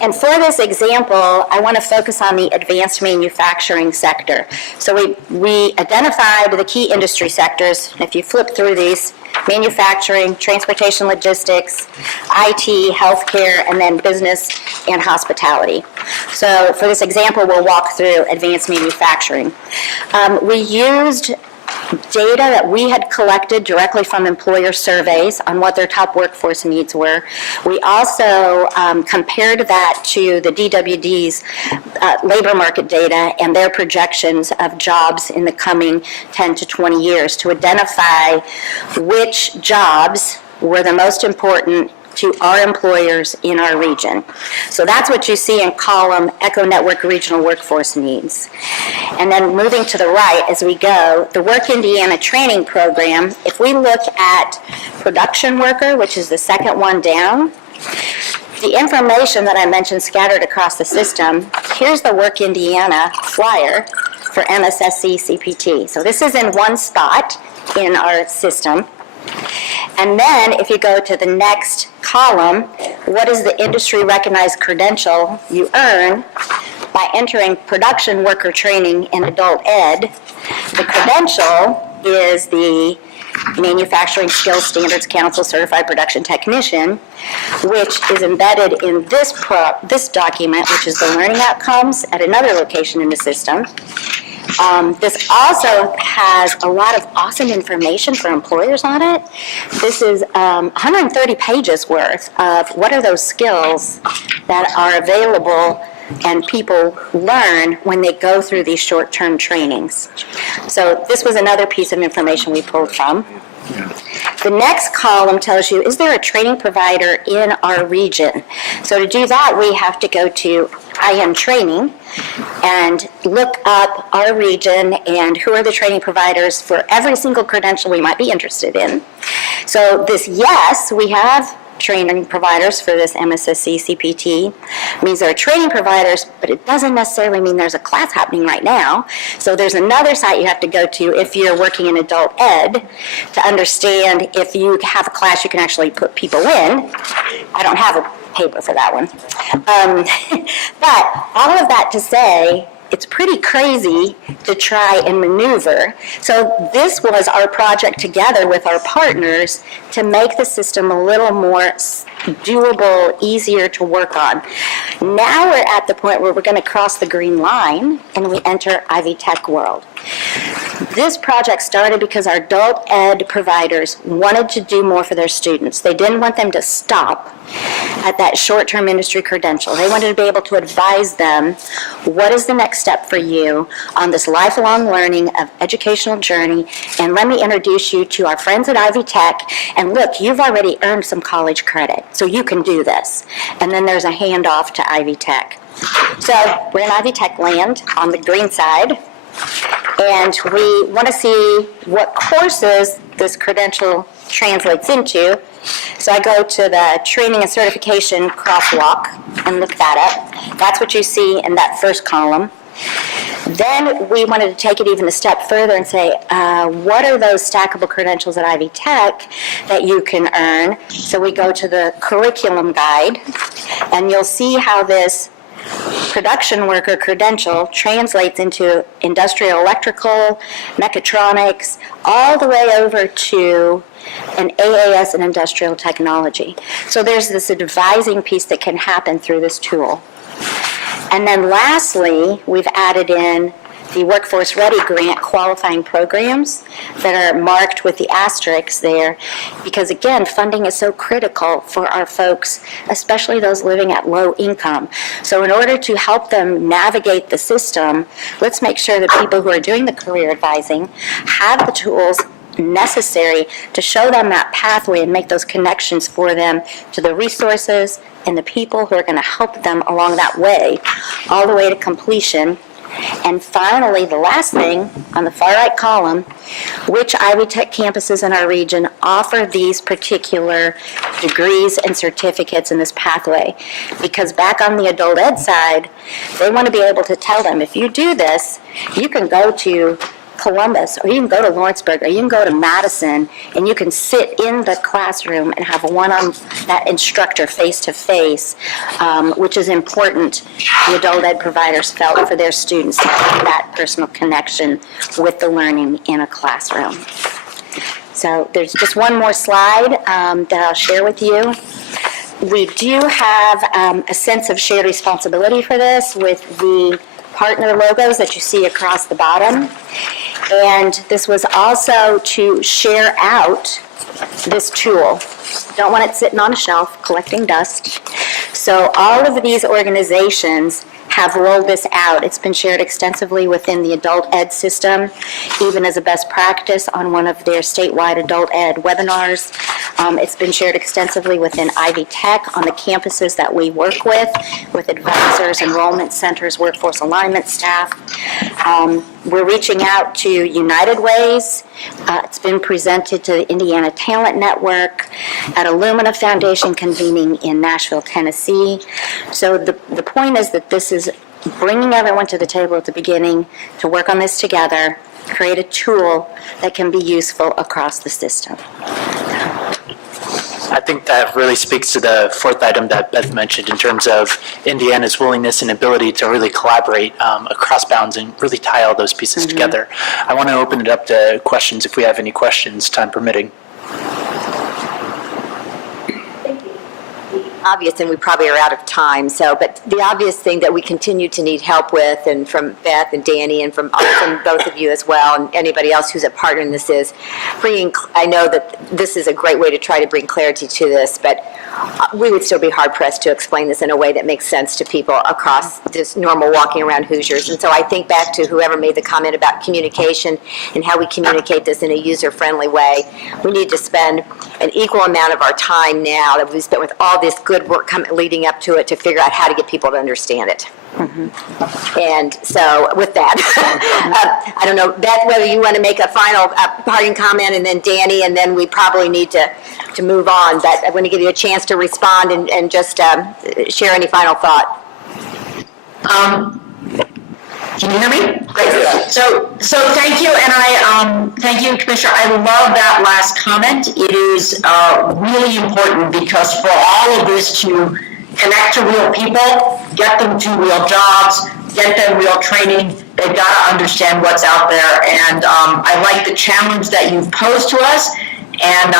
And for this example, I want to focus on the advanced manufacturing sector. So we identified the key industry sectors. If you flip through these, manufacturing, transportation logistics, IT, healthcare, and then business and hospitality. So for this example, we'll walk through advanced manufacturing. We used data that we had collected directly from employer surveys on what their top workforce needs were. We also compared that to the DWD's labor market data and their projections of jobs in the coming 10 to 20 years to identify which jobs were the most important to our employers in our region. So that's what you see in column Echo Network Regional Workforce Needs. And then moving to the right as we go, the Work Indiana Training Program, if we look at production worker, which is the second one down, the information that I mentioned scattered across the system, here's the Work Indiana flyer for MSSC CPT. So this is in one spot in our system. And then if you go to the next column, what is the industry recognized credential you earn by entering production worker training in adult ed? The credential is the Manufacturing Skills Standards Council Certified Production Technician, which is embedded in this document, which is the learning outcomes at another location in the system. This also has a lot of awesome information for employers on it. This is 130 pages worth of what are those skills that are available and people learn when they go through these short-term trainings. So this was another piece of information we pulled from. The next column tells you, is there a training provider in our region? So to do that, we have to go to IM Training and look up our region and who are the training providers for every single credential we might be interested in. So this, yes, we have training providers for this MSSC CPT. It means there are training providers, but it doesn't necessarily mean there's a class happening right now. So there's another site you have to go to if you're working in adult ed to understand if you have a class you can actually put people in. I don't have a paper for that one. But all of that to say, it's pretty crazy to try and maneuver. So this was our project together with our partners to make the system a little more doable, easier to work on. Now we're at the point where we're going to cross the green line and we enter Ivy Tech world. This project started because our adult ed providers wanted to do more for their students. They didn't want them to stop at that short-term industry credential. They wanted to be able to advise them, what is the next step for you on this lifelong learning of educational journey, and let me introduce you to our friends at Ivy Tech, and look, you've already earned some college credit, so you can do this. And then there's a handoff to Ivy Tech. So we're in Ivy Tech land on the green side, and we want to see what courses this credential translates into. So I go to the training and certification crosswalk and look that up. That's what you see in that first column. Then we wanted to take it even a step further and say, what are those stackable credentials at Ivy Tech that you can earn? So we go to the curriculum guide, and you'll see how this production worker credential translates into industrial electrical, mechatronics, all the way over to an AAS in industrial technology. So there's this advising piece that can happen through this tool. And then lastly, we've added in the Workforce Ready Grant qualifying programs that are marked with the asterisks there, because again, funding is so critical for our folks, especially those living at low income. So in order to help them navigate the system, let's make sure that people who are doing the career advising have the tools necessary to show them that pathway and make those connections for them to the resources and the people who are going to help them along that way, all the way to completion. And finally, the last thing on the far right column, which Ivy Tech campuses in our region offer these particular degrees and certificates in this pathway. Because back on the adult ed side, they want to be able to tell them, if you do this, you can go to Columbus, or you can go to Lawrenceburg, or you can go to Madison, and you can sit in the classroom and have one-on that instructor face-to-face, which is important. The adult ed providers felt for their students to have that personal connection with the learning in a classroom. So there's just one more slide that I'll share with you. We do have a sense of shared responsibility for this with the partner logos that you see across the bottom. And this was also to share out this tool. Don't want it sitting on a shelf collecting dust. So all of these organizations have rolled this out. It's been shared extensively within the adult ed system, even as a best practice on one of their statewide adult ed webinars. It's been shared extensively within Ivy Tech on the campuses that we work with advisors, enrollment centers, workforce alignment staff. We're reaching out to United Ways. It's been presented to the Indiana Talent Network at Illumina Foundation convening in Nashville, Tennessee. So the point is that this is bringing everyone to the table at the beginning to work on this together, create a tool that can be useful across the system. I think that really speaks to the fourth item that Beth mentioned in terms of Indiana's willingness and ability to really collaborate across bounds and really tie all those pieces together. I want to open it up to questions if we have any questions, time permitting. Obvious, and we probably are out of time, but the obvious thing that we continue to need help with, and from Beth and Danny and from both of you as well, and anybody else who's a partner in this, is bringing, I know that this is a great way to try to bring clarity to this, but we would still be hard-pressed to explain this in a way that makes sense to people across this normal walking around Hoosiers. And so I think back to whoever made the comment about communication and how we communicate this in a user-friendly way. We need to spend an equal amount of our time now that we've spent with all this good work leading up to it to figure out how to get people to understand it. And so with that, I don't know, Beth, whether you want to make a final parting comment, and then Danny, and then we probably need to move on, but I want to give you a chance to respond and just share any final thought. Can you hear me? Great. Yeah. So thank you, and I thank you, Commissioner. I love that last comment. It is really important because for all of this to connect to real people, get them to real jobs, get them real training, they've got to understand what's out there. And I like the challenge that you've posed to us, and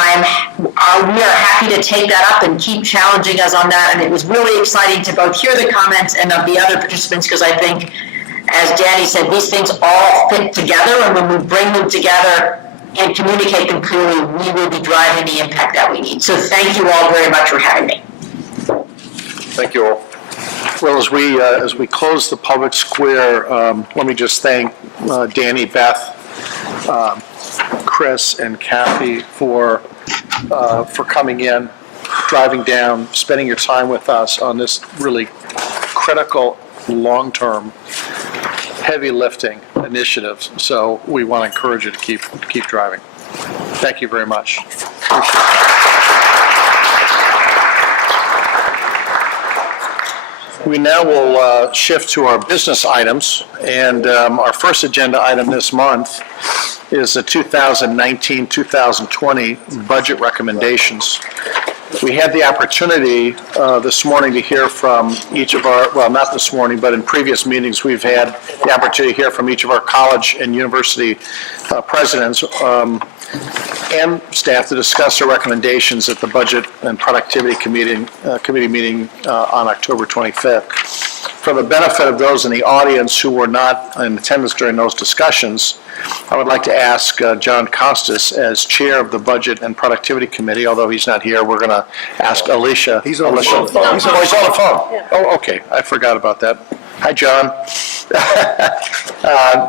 we are happy to take that up and keep challenging us on that. And it was really exciting to both hear the comments and of the other participants, because I think, as Danny said, these things all fit together, and when we bring them together and communicate them clearly, we will be driving the impact that we need. So thank you all very much for having me. Thank you all. Well, as we close the public square, let me just thank Danny, Beth, Chris, and Kathy for coming in, driving down, spending your time with us on this really critical, long-term, heavy lifting initiatives. So we want to encourage you to keep driving. Thank you very much. Appreciate it. We now will shift to our business items, and our first agenda item this month is the 2019-2020 budget recommendations. We had the opportunity this morning to hear from each of our, well, not this morning, but in previous meetings, we've had the opportunity to hear from each of our college and university presidents and staff to discuss their recommendations at the Budget and Productivity Committee meeting on October 25th. For the benefit of those in the audience who were not in attendance during those discussions, I would like to ask John Costas, as chair of the Budget and Productivity Committee, although he's not here, we're going to ask Alicia. He's on the phone. He's on the phone. Oh, okay, I forgot about that. Hi, John.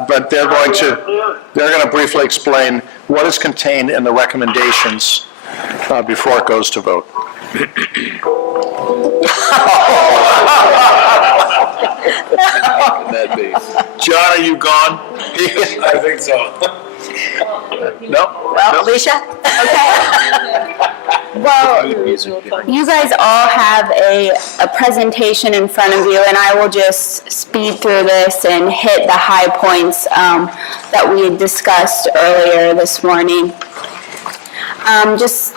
But they're going to briefly explain what is contained in the recommendations before it goes to vote. That be? John, are you gone? I think so. No? Well, Alicia? Well, you guys all have a presentation in front of you, and I will just speed through this and hit the high points that we had discussed earlier this morning. Just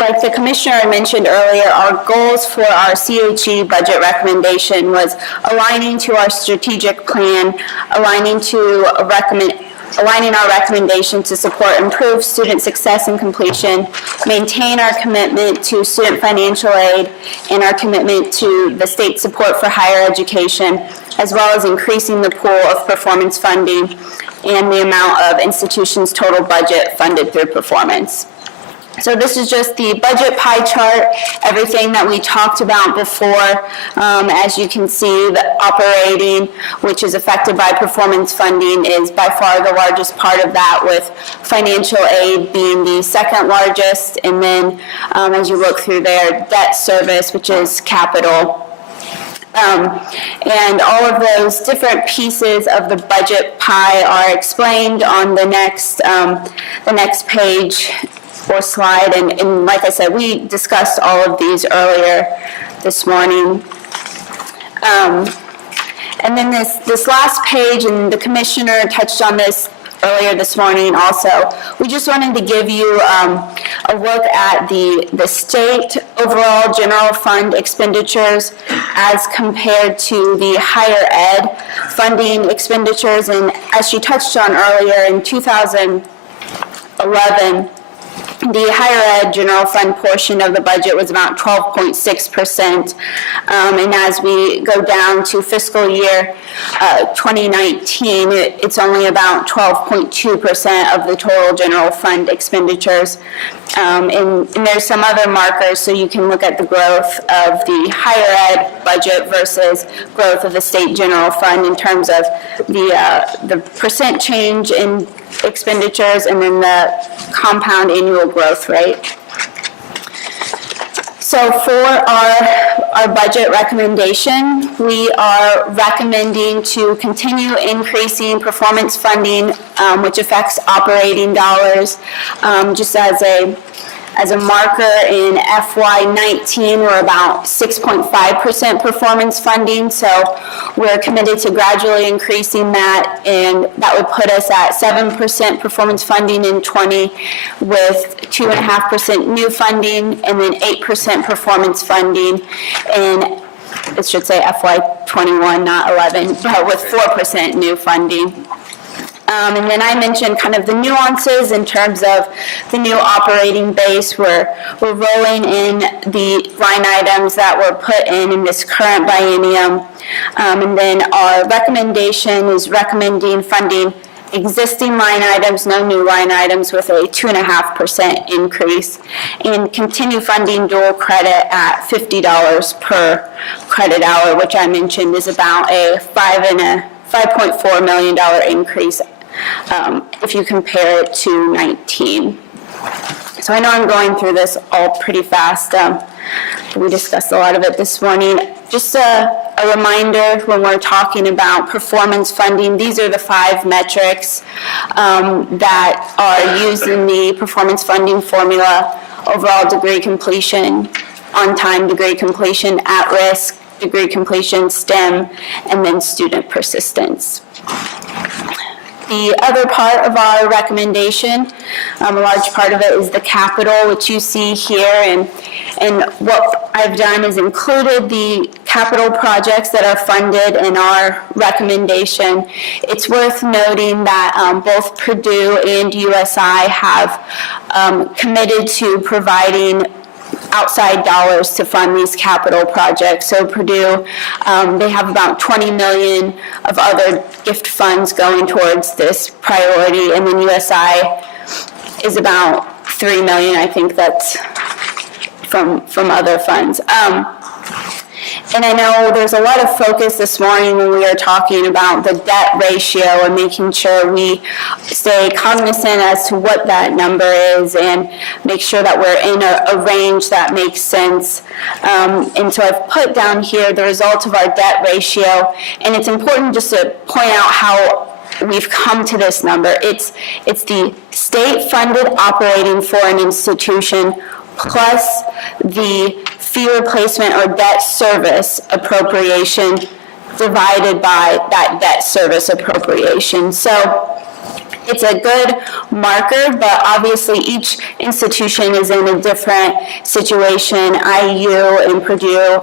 like the commissioner mentioned earlier, our goals for our CHE budget recommendation was aligning to our strategic plan, aligning our recommendation to support improved student success and completion, maintain our commitment to student financial aid, and our commitment to the state support for higher education, as well as increasing the pool of performance funding and the amount of institutions' total budget funded through performance. So this is just the budget pie chart, everything that we talked about before. As you can see, the operating, which is affected by performance funding, is by far the largest part of that, with financial aid being the second largest. And then as you look through there, debt service, which is capital. And all of those different pieces of the budget pie are explained on the next page or slide, and like I said, we discussed all of these earlier this morning. And then this last page, and the commissioner touched on this earlier this morning also, we just wanted to give you a look at the state overall general fund expenditures as compared to the higher ed funding expenditures. And as she touched on earlier, in 2011, the higher ed general fund portion of the budget was about 12.6%. And as we go down to fiscal year 2019, it's only about 12.2% of the total general fund expenditures. And there's some other markers, so you can look at the growth of the higher ed budget versus growth of the state general fund in terms of the percent change in expenditures and then the compound annual growth rate. So for our budget recommendation, we are recommending to continue increasing performance funding, which affects operating dollars. Just as a marker, in FY19, we're about 6.5% performance funding, so we're committed to gradually increasing that, and that would put us at 7% performance funding in 20, with 2.5% new funding, and then 8% performance funding in, it should say FY21, not 11, but with 4% new funding. And then I mentioned kind of the nuances in terms of the new operating base. We're rolling in the line items that were put in this current biennium. And then our recommendation is recommending funding existing line items, no new line items, with a 2.5% increase, and continue funding dual credit at $50 per credit hour, which I mentioned is about a $5.4 million increase if you compare it to 19. So I know I'm going through this all pretty fast. We discussed a lot of it this morning. Just a reminder, when we're talking about performance funding, these are the 5 metrics that are used in the performance funding formula: overall degree completion, on-time degree completion, at-risk degree completion, STEM, and then student persistence. The other part of our recommendation, a large part of it, is the capital, which you see here. And what I've done is included the capital projects that are funded in our recommendation. It's worth noting that both Purdue and USI have committed to providing outside dollars to fund these capital projects. So Purdue, they have about 20 million of other gift funds going towards this priority, and then USI is about 3 million, I think that's from other funds. And I know there's a lot of focus this morning when we were talking about the debt ratio and making sure we stay cognizant as to what that number is and make sure that we're in a range that makes sense. And so I've put down here the result of our debt ratio, and it's important just to point out how we've come to this number. It's the state-funded operating for an institution plus the fee replacement or debt service appropriation divided by that debt service appropriation. So it's a good marker, but obviously each institution is in a different situation. IU and Purdue,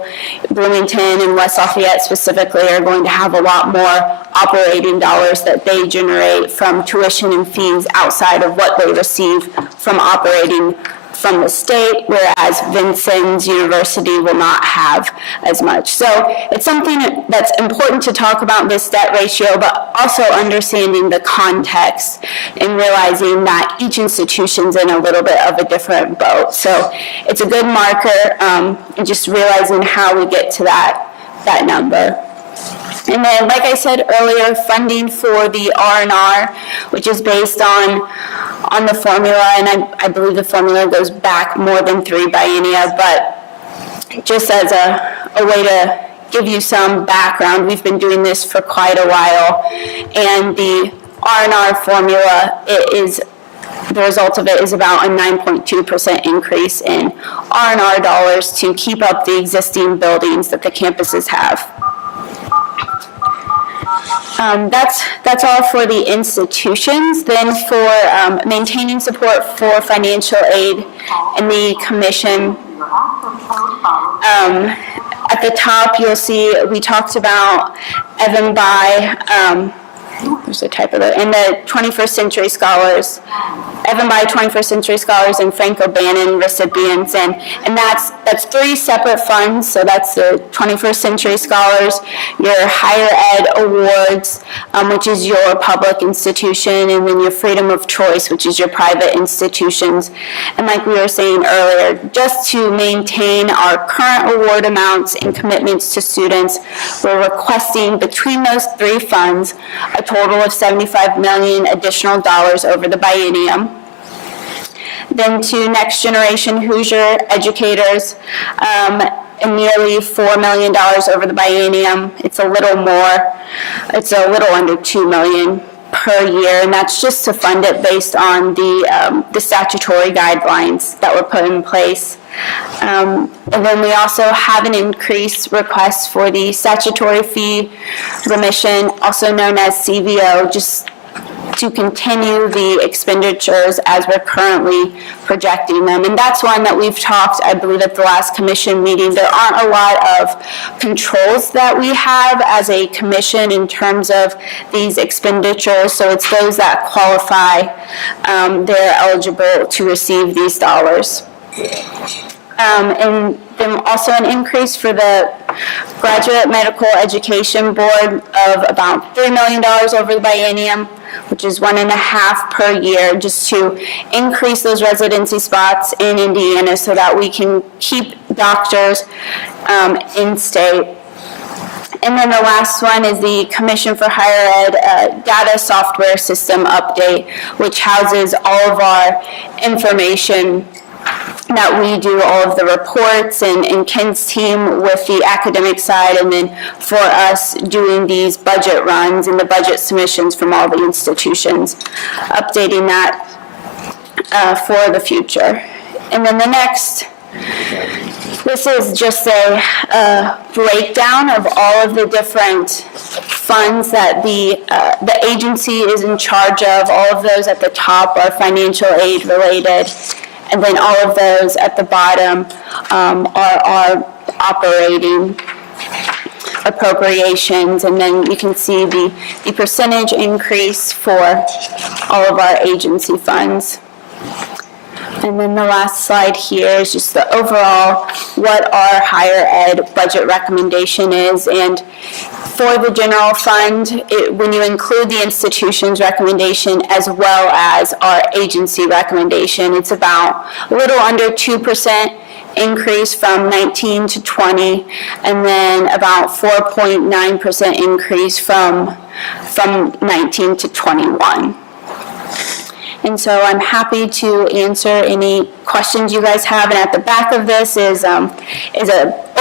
Bloomington, and West Lafayette specifically are going to have a lot more operating dollars that they generate from tuition and fees outside of what they receive from operating from the state, whereas Vincennes University will not have as much. So it's something that's important to talk about, this debt ratio, but also understanding the context and realizing that each institution's in a little bit of a different boat. So it's a good marker, and just realizing how we get to that number. And then, like I said earlier, funding for the R&R, which is based on the formula, and I believe the formula goes back more than 3 biennia, but just as a way to give you some background, we've been doing this for quite a while, and the R&R formula, the result of it is about a 9.2% increase in R&R dollars to keep up the existing buildings that the campuses have. That's all for the institutions. Then for maintaining support for financial aid and the commission, at the top you'll see we talked about Evan By, there's a typo there, and the 21st Century Scholars, Evan By 21st Century Scholars and Frank O'Bannon recipients, and that's 3 separate funds. So that's the 21st Century Scholars, your Higher Ed Awards, which is your public institution, and then your Freedom of Choice, which is your private institutions. And like we were saying earlier, just to maintain our current award amounts and commitments to students, we're requesting between those 3 funds a total of $75 million additional dollars over the biennium. Then to Next Generation Hoosier educators, nearly $4 million over the biennium. It's a little more, it's a little under $2 million per year, and that's just to fund it based on the statutory guidelines that were put in place. And then we also have an increased request for the statutory fee remission, also known as CVO, just to continue the expenditures as we're currently projecting them. And that's one that we've talked, I believe, at the last commission meeting. There aren't a lot of controls that we have as a commission in terms of these expenditures, so it's those that qualify, they're eligible to receive these dollars. And then also an increase for the Graduate Medical Education Board of about $3 million over the biennium, which is 1.5 per year, just to increase those residency spots in Indiana so that we can keep doctors in state. And then the last one is the Commission for Higher Ed Data Software System Update, which houses all of our information that we do, all of the reports, and Ken's team with the academic side, and then for us doing these budget runs and the budget submissions from all the institutions, updating that for the future. And then the next, this is just a breakdown of all of the different funds that the agency is in charge of. All of those at the top are financial aid related. And then all of those at the bottom are our operating appropriations. And then you can see the percentage increase for all of our agency funds. And then the last slide here is just the overall, what our higher ed budget recommendation is. And for the general fund, when you include the institution's recommendation as well as our agency recommendation, it's about a little under 2% increase from 19 to 20, and then about 4.9% increase from 19 to 21. And so I'm happy to answer any questions you guys have. And at the back of this is an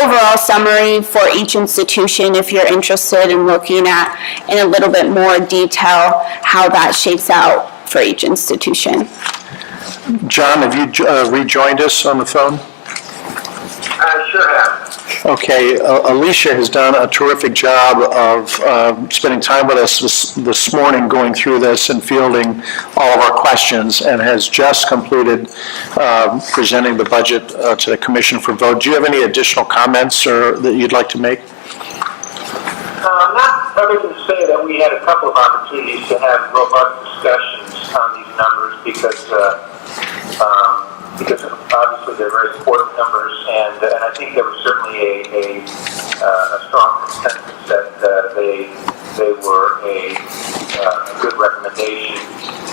overall summary for each institution if you're interested in looking at in a little bit more detail how that shakes out for each institution. John, have you rejoined us on the phone? I sure have. Okay, Alicia has done a terrific job of spending time with us this morning, going through this and fielding all of our questions, and has just completed presenting the budget to the commission for vote. Do you have any additional comments that you'd like to make? Not other than say that we had a couple of opportunities to have robust discussions on these numbers because obviously they're very important numbers, and I think there was certainly a strong consensus that they were a good recommendation,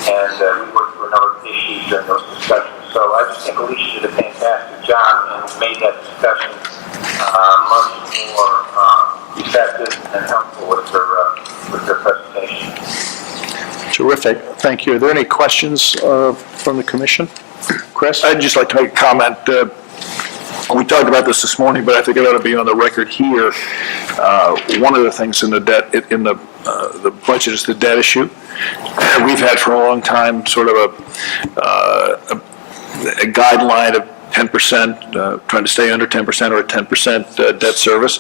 and we worked through a number of issues during those discussions. So I just think Alicia did a fantastic job and made that discussion much more effective and helpful with her presentation. Terrific, thank you. Are there any questions from the commission? Chris? I'd just like to make a comment. We talked about this morning, but I think it ought to be on the record here. One of the things in the debt, in the budget is the debt issue. We've had for a long time sort of a guideline of 10%, trying to stay under 10% or a 10% debt service.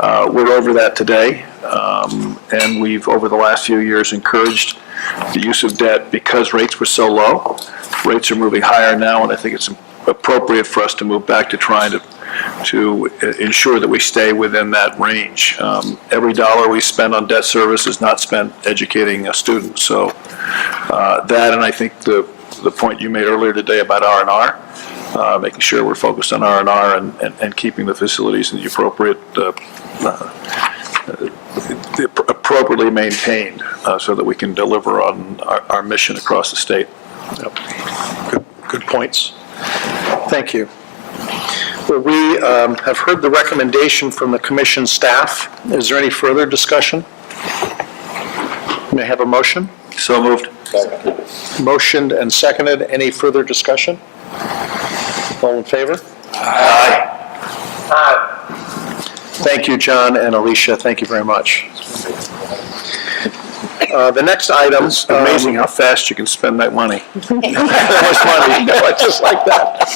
We're over that today, and we've, over the last few years, encouraged the use of debt because rates were so low. Rates are moving higher now, and I think it's appropriate for us to move back to trying to ensure that we stay within that range. Every dollar we spend on debt service is not spent educating a student. So that, and I think the point you made earlier today about R&R, making sure we're focused on R&R and keeping the facilities in the appropriately maintained so that we can deliver on our mission across the state. Yep. Good points. Thank you. Well, we have heard the recommendation from the commission staff. Is there any further discussion? May I have a motion? So moved. Motioned and seconded. Any further discussion? All in favor? Aye. Thank you, John and Alicia. Thank you very much. The next item. It's amazing how fast you can spend that money. That much money, just like that.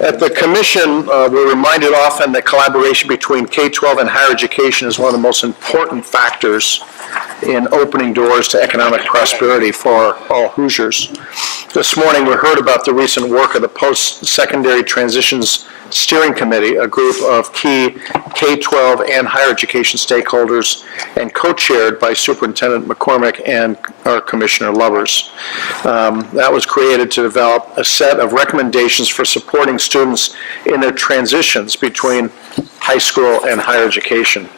At the commission, we're reminded often that collaboration between K-12 and higher education is one of the most important factors in opening doors to economic prosperity for all Hoosiers. This morning, we heard about the recent work of the Post-Secondary Transitions Steering Committee, a group of key K-12 and higher education stakeholders, and co-chaired by Superintendent McCormick and our Commissioner Lovers. That was created to develop a set of recommendations for supporting students in their transitions between high school and higher education.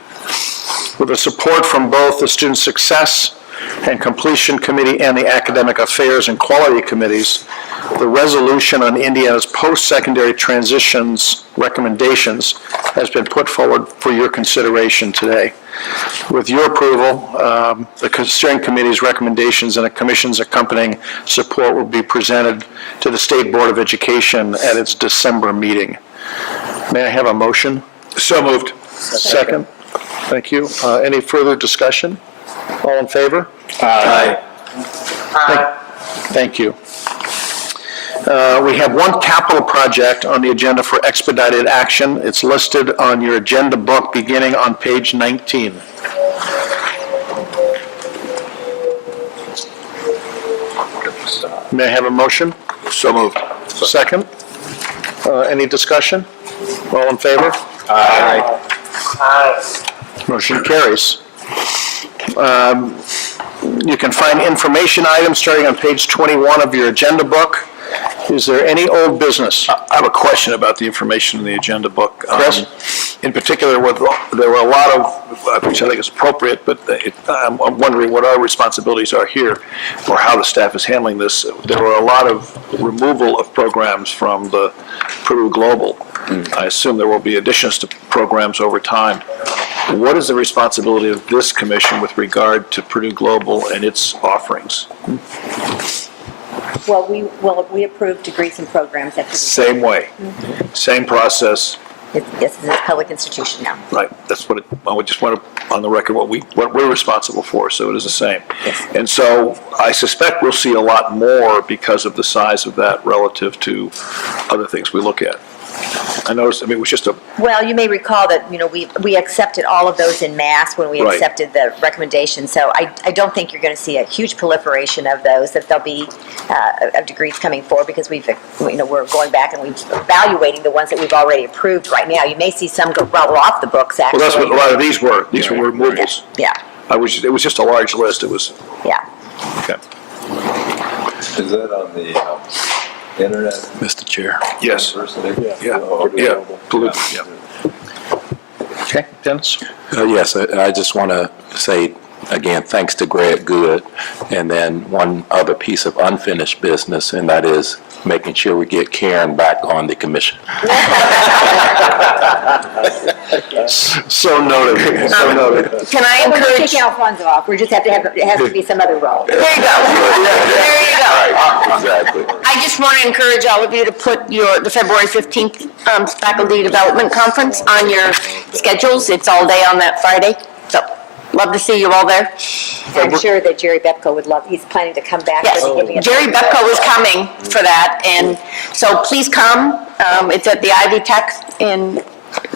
With the support from both the Student Success and Completion Committee and the Academic Affairs and Quality Committees, the resolution on Indiana's post-secondary transitions recommendations has been put forward for your consideration today. With your approval, the steering committee's recommendations and the commission's accompanying support will be presented to the State Board of Education at its December meeting. May I have a motion? So moved. Second. Thank you. Any further discussion? All in favor? Aye. Thank you. We have one capital project on the agenda for expedited action. It's listed on your agenda book beginning on page 19. May I have a motion? So moved. Second. Any discussion? All in favor? Aye. Motion carries. You can find information items starting on page 21 of your agenda book. Is there any old business? I have a question about the information in the agenda book. Chris? In particular, there were a lot of, which I think is appropriate, but I'm wondering what our responsibilities are here, or how the staff is handling this. There were a lot of removal of programs from the Purdue Global. I assume there will be additions to programs over time. What is the responsibility of this commission with regard to Purdue Global and its offerings? Well, we approve degrees and programs at the, Same way, same process. this is a public institution now. Right, that's what I just want to, on the record, what we're responsible for, so it is the same. And so I suspect we'll see a lot more because of the size of that relative to other things we look at. I noticed, it was just a, Well, you may recall that, we accepted all of those in mass when we Right. accepted the recommendation. So I don't think you're going to see a huge proliferation of those, that there'll be of degrees coming forward, because we're going back and we're evaluating the ones that we've already approved right now. You may see some roll off the books, actually. well, that's what a lot of these were. These were removals. Yeah, It was just a large list. It was, yeah. okay. Is that on the internet? Mr. Chair. Yes. Yeah, Blue, yeah. Okay, Dennis? Yes, I just want to say, again, thanks to Greg Good. And then one other piece of unfinished business, and that is making sure we get Karen back on the commission. So noted, so noted. Can I Oh, encourage? Take Alfonso off. We just have to have, it has to be some other role. There you go. There you go. Exactly. I just want to encourage all of you to put the February 15th Faculty Development Conference on your schedules. It's all day on that Friday, so love to see you all there. I'm sure that Jerry Bepko would love, he's planning to come back. Yes, for the giving of- Jerry Bepko is coming for that, and so please come. It's at the Ivy Tech in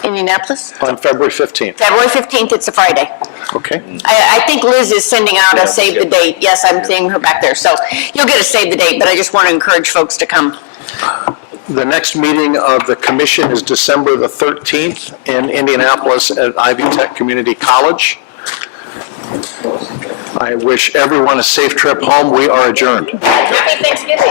Indianapolis. On February 15th, February 15th, it's a Friday. okay? I think Liz is sending out a save the date. Yes, I'm seeing her back there, so you'll get a save the date, but I just want to encourage folks to come. The next meeting of the commission is December the 13th in Indianapolis at Ivy Tech Community College. I wish everyone a safe trip home. We are adjourned. Happy Thanksgiving.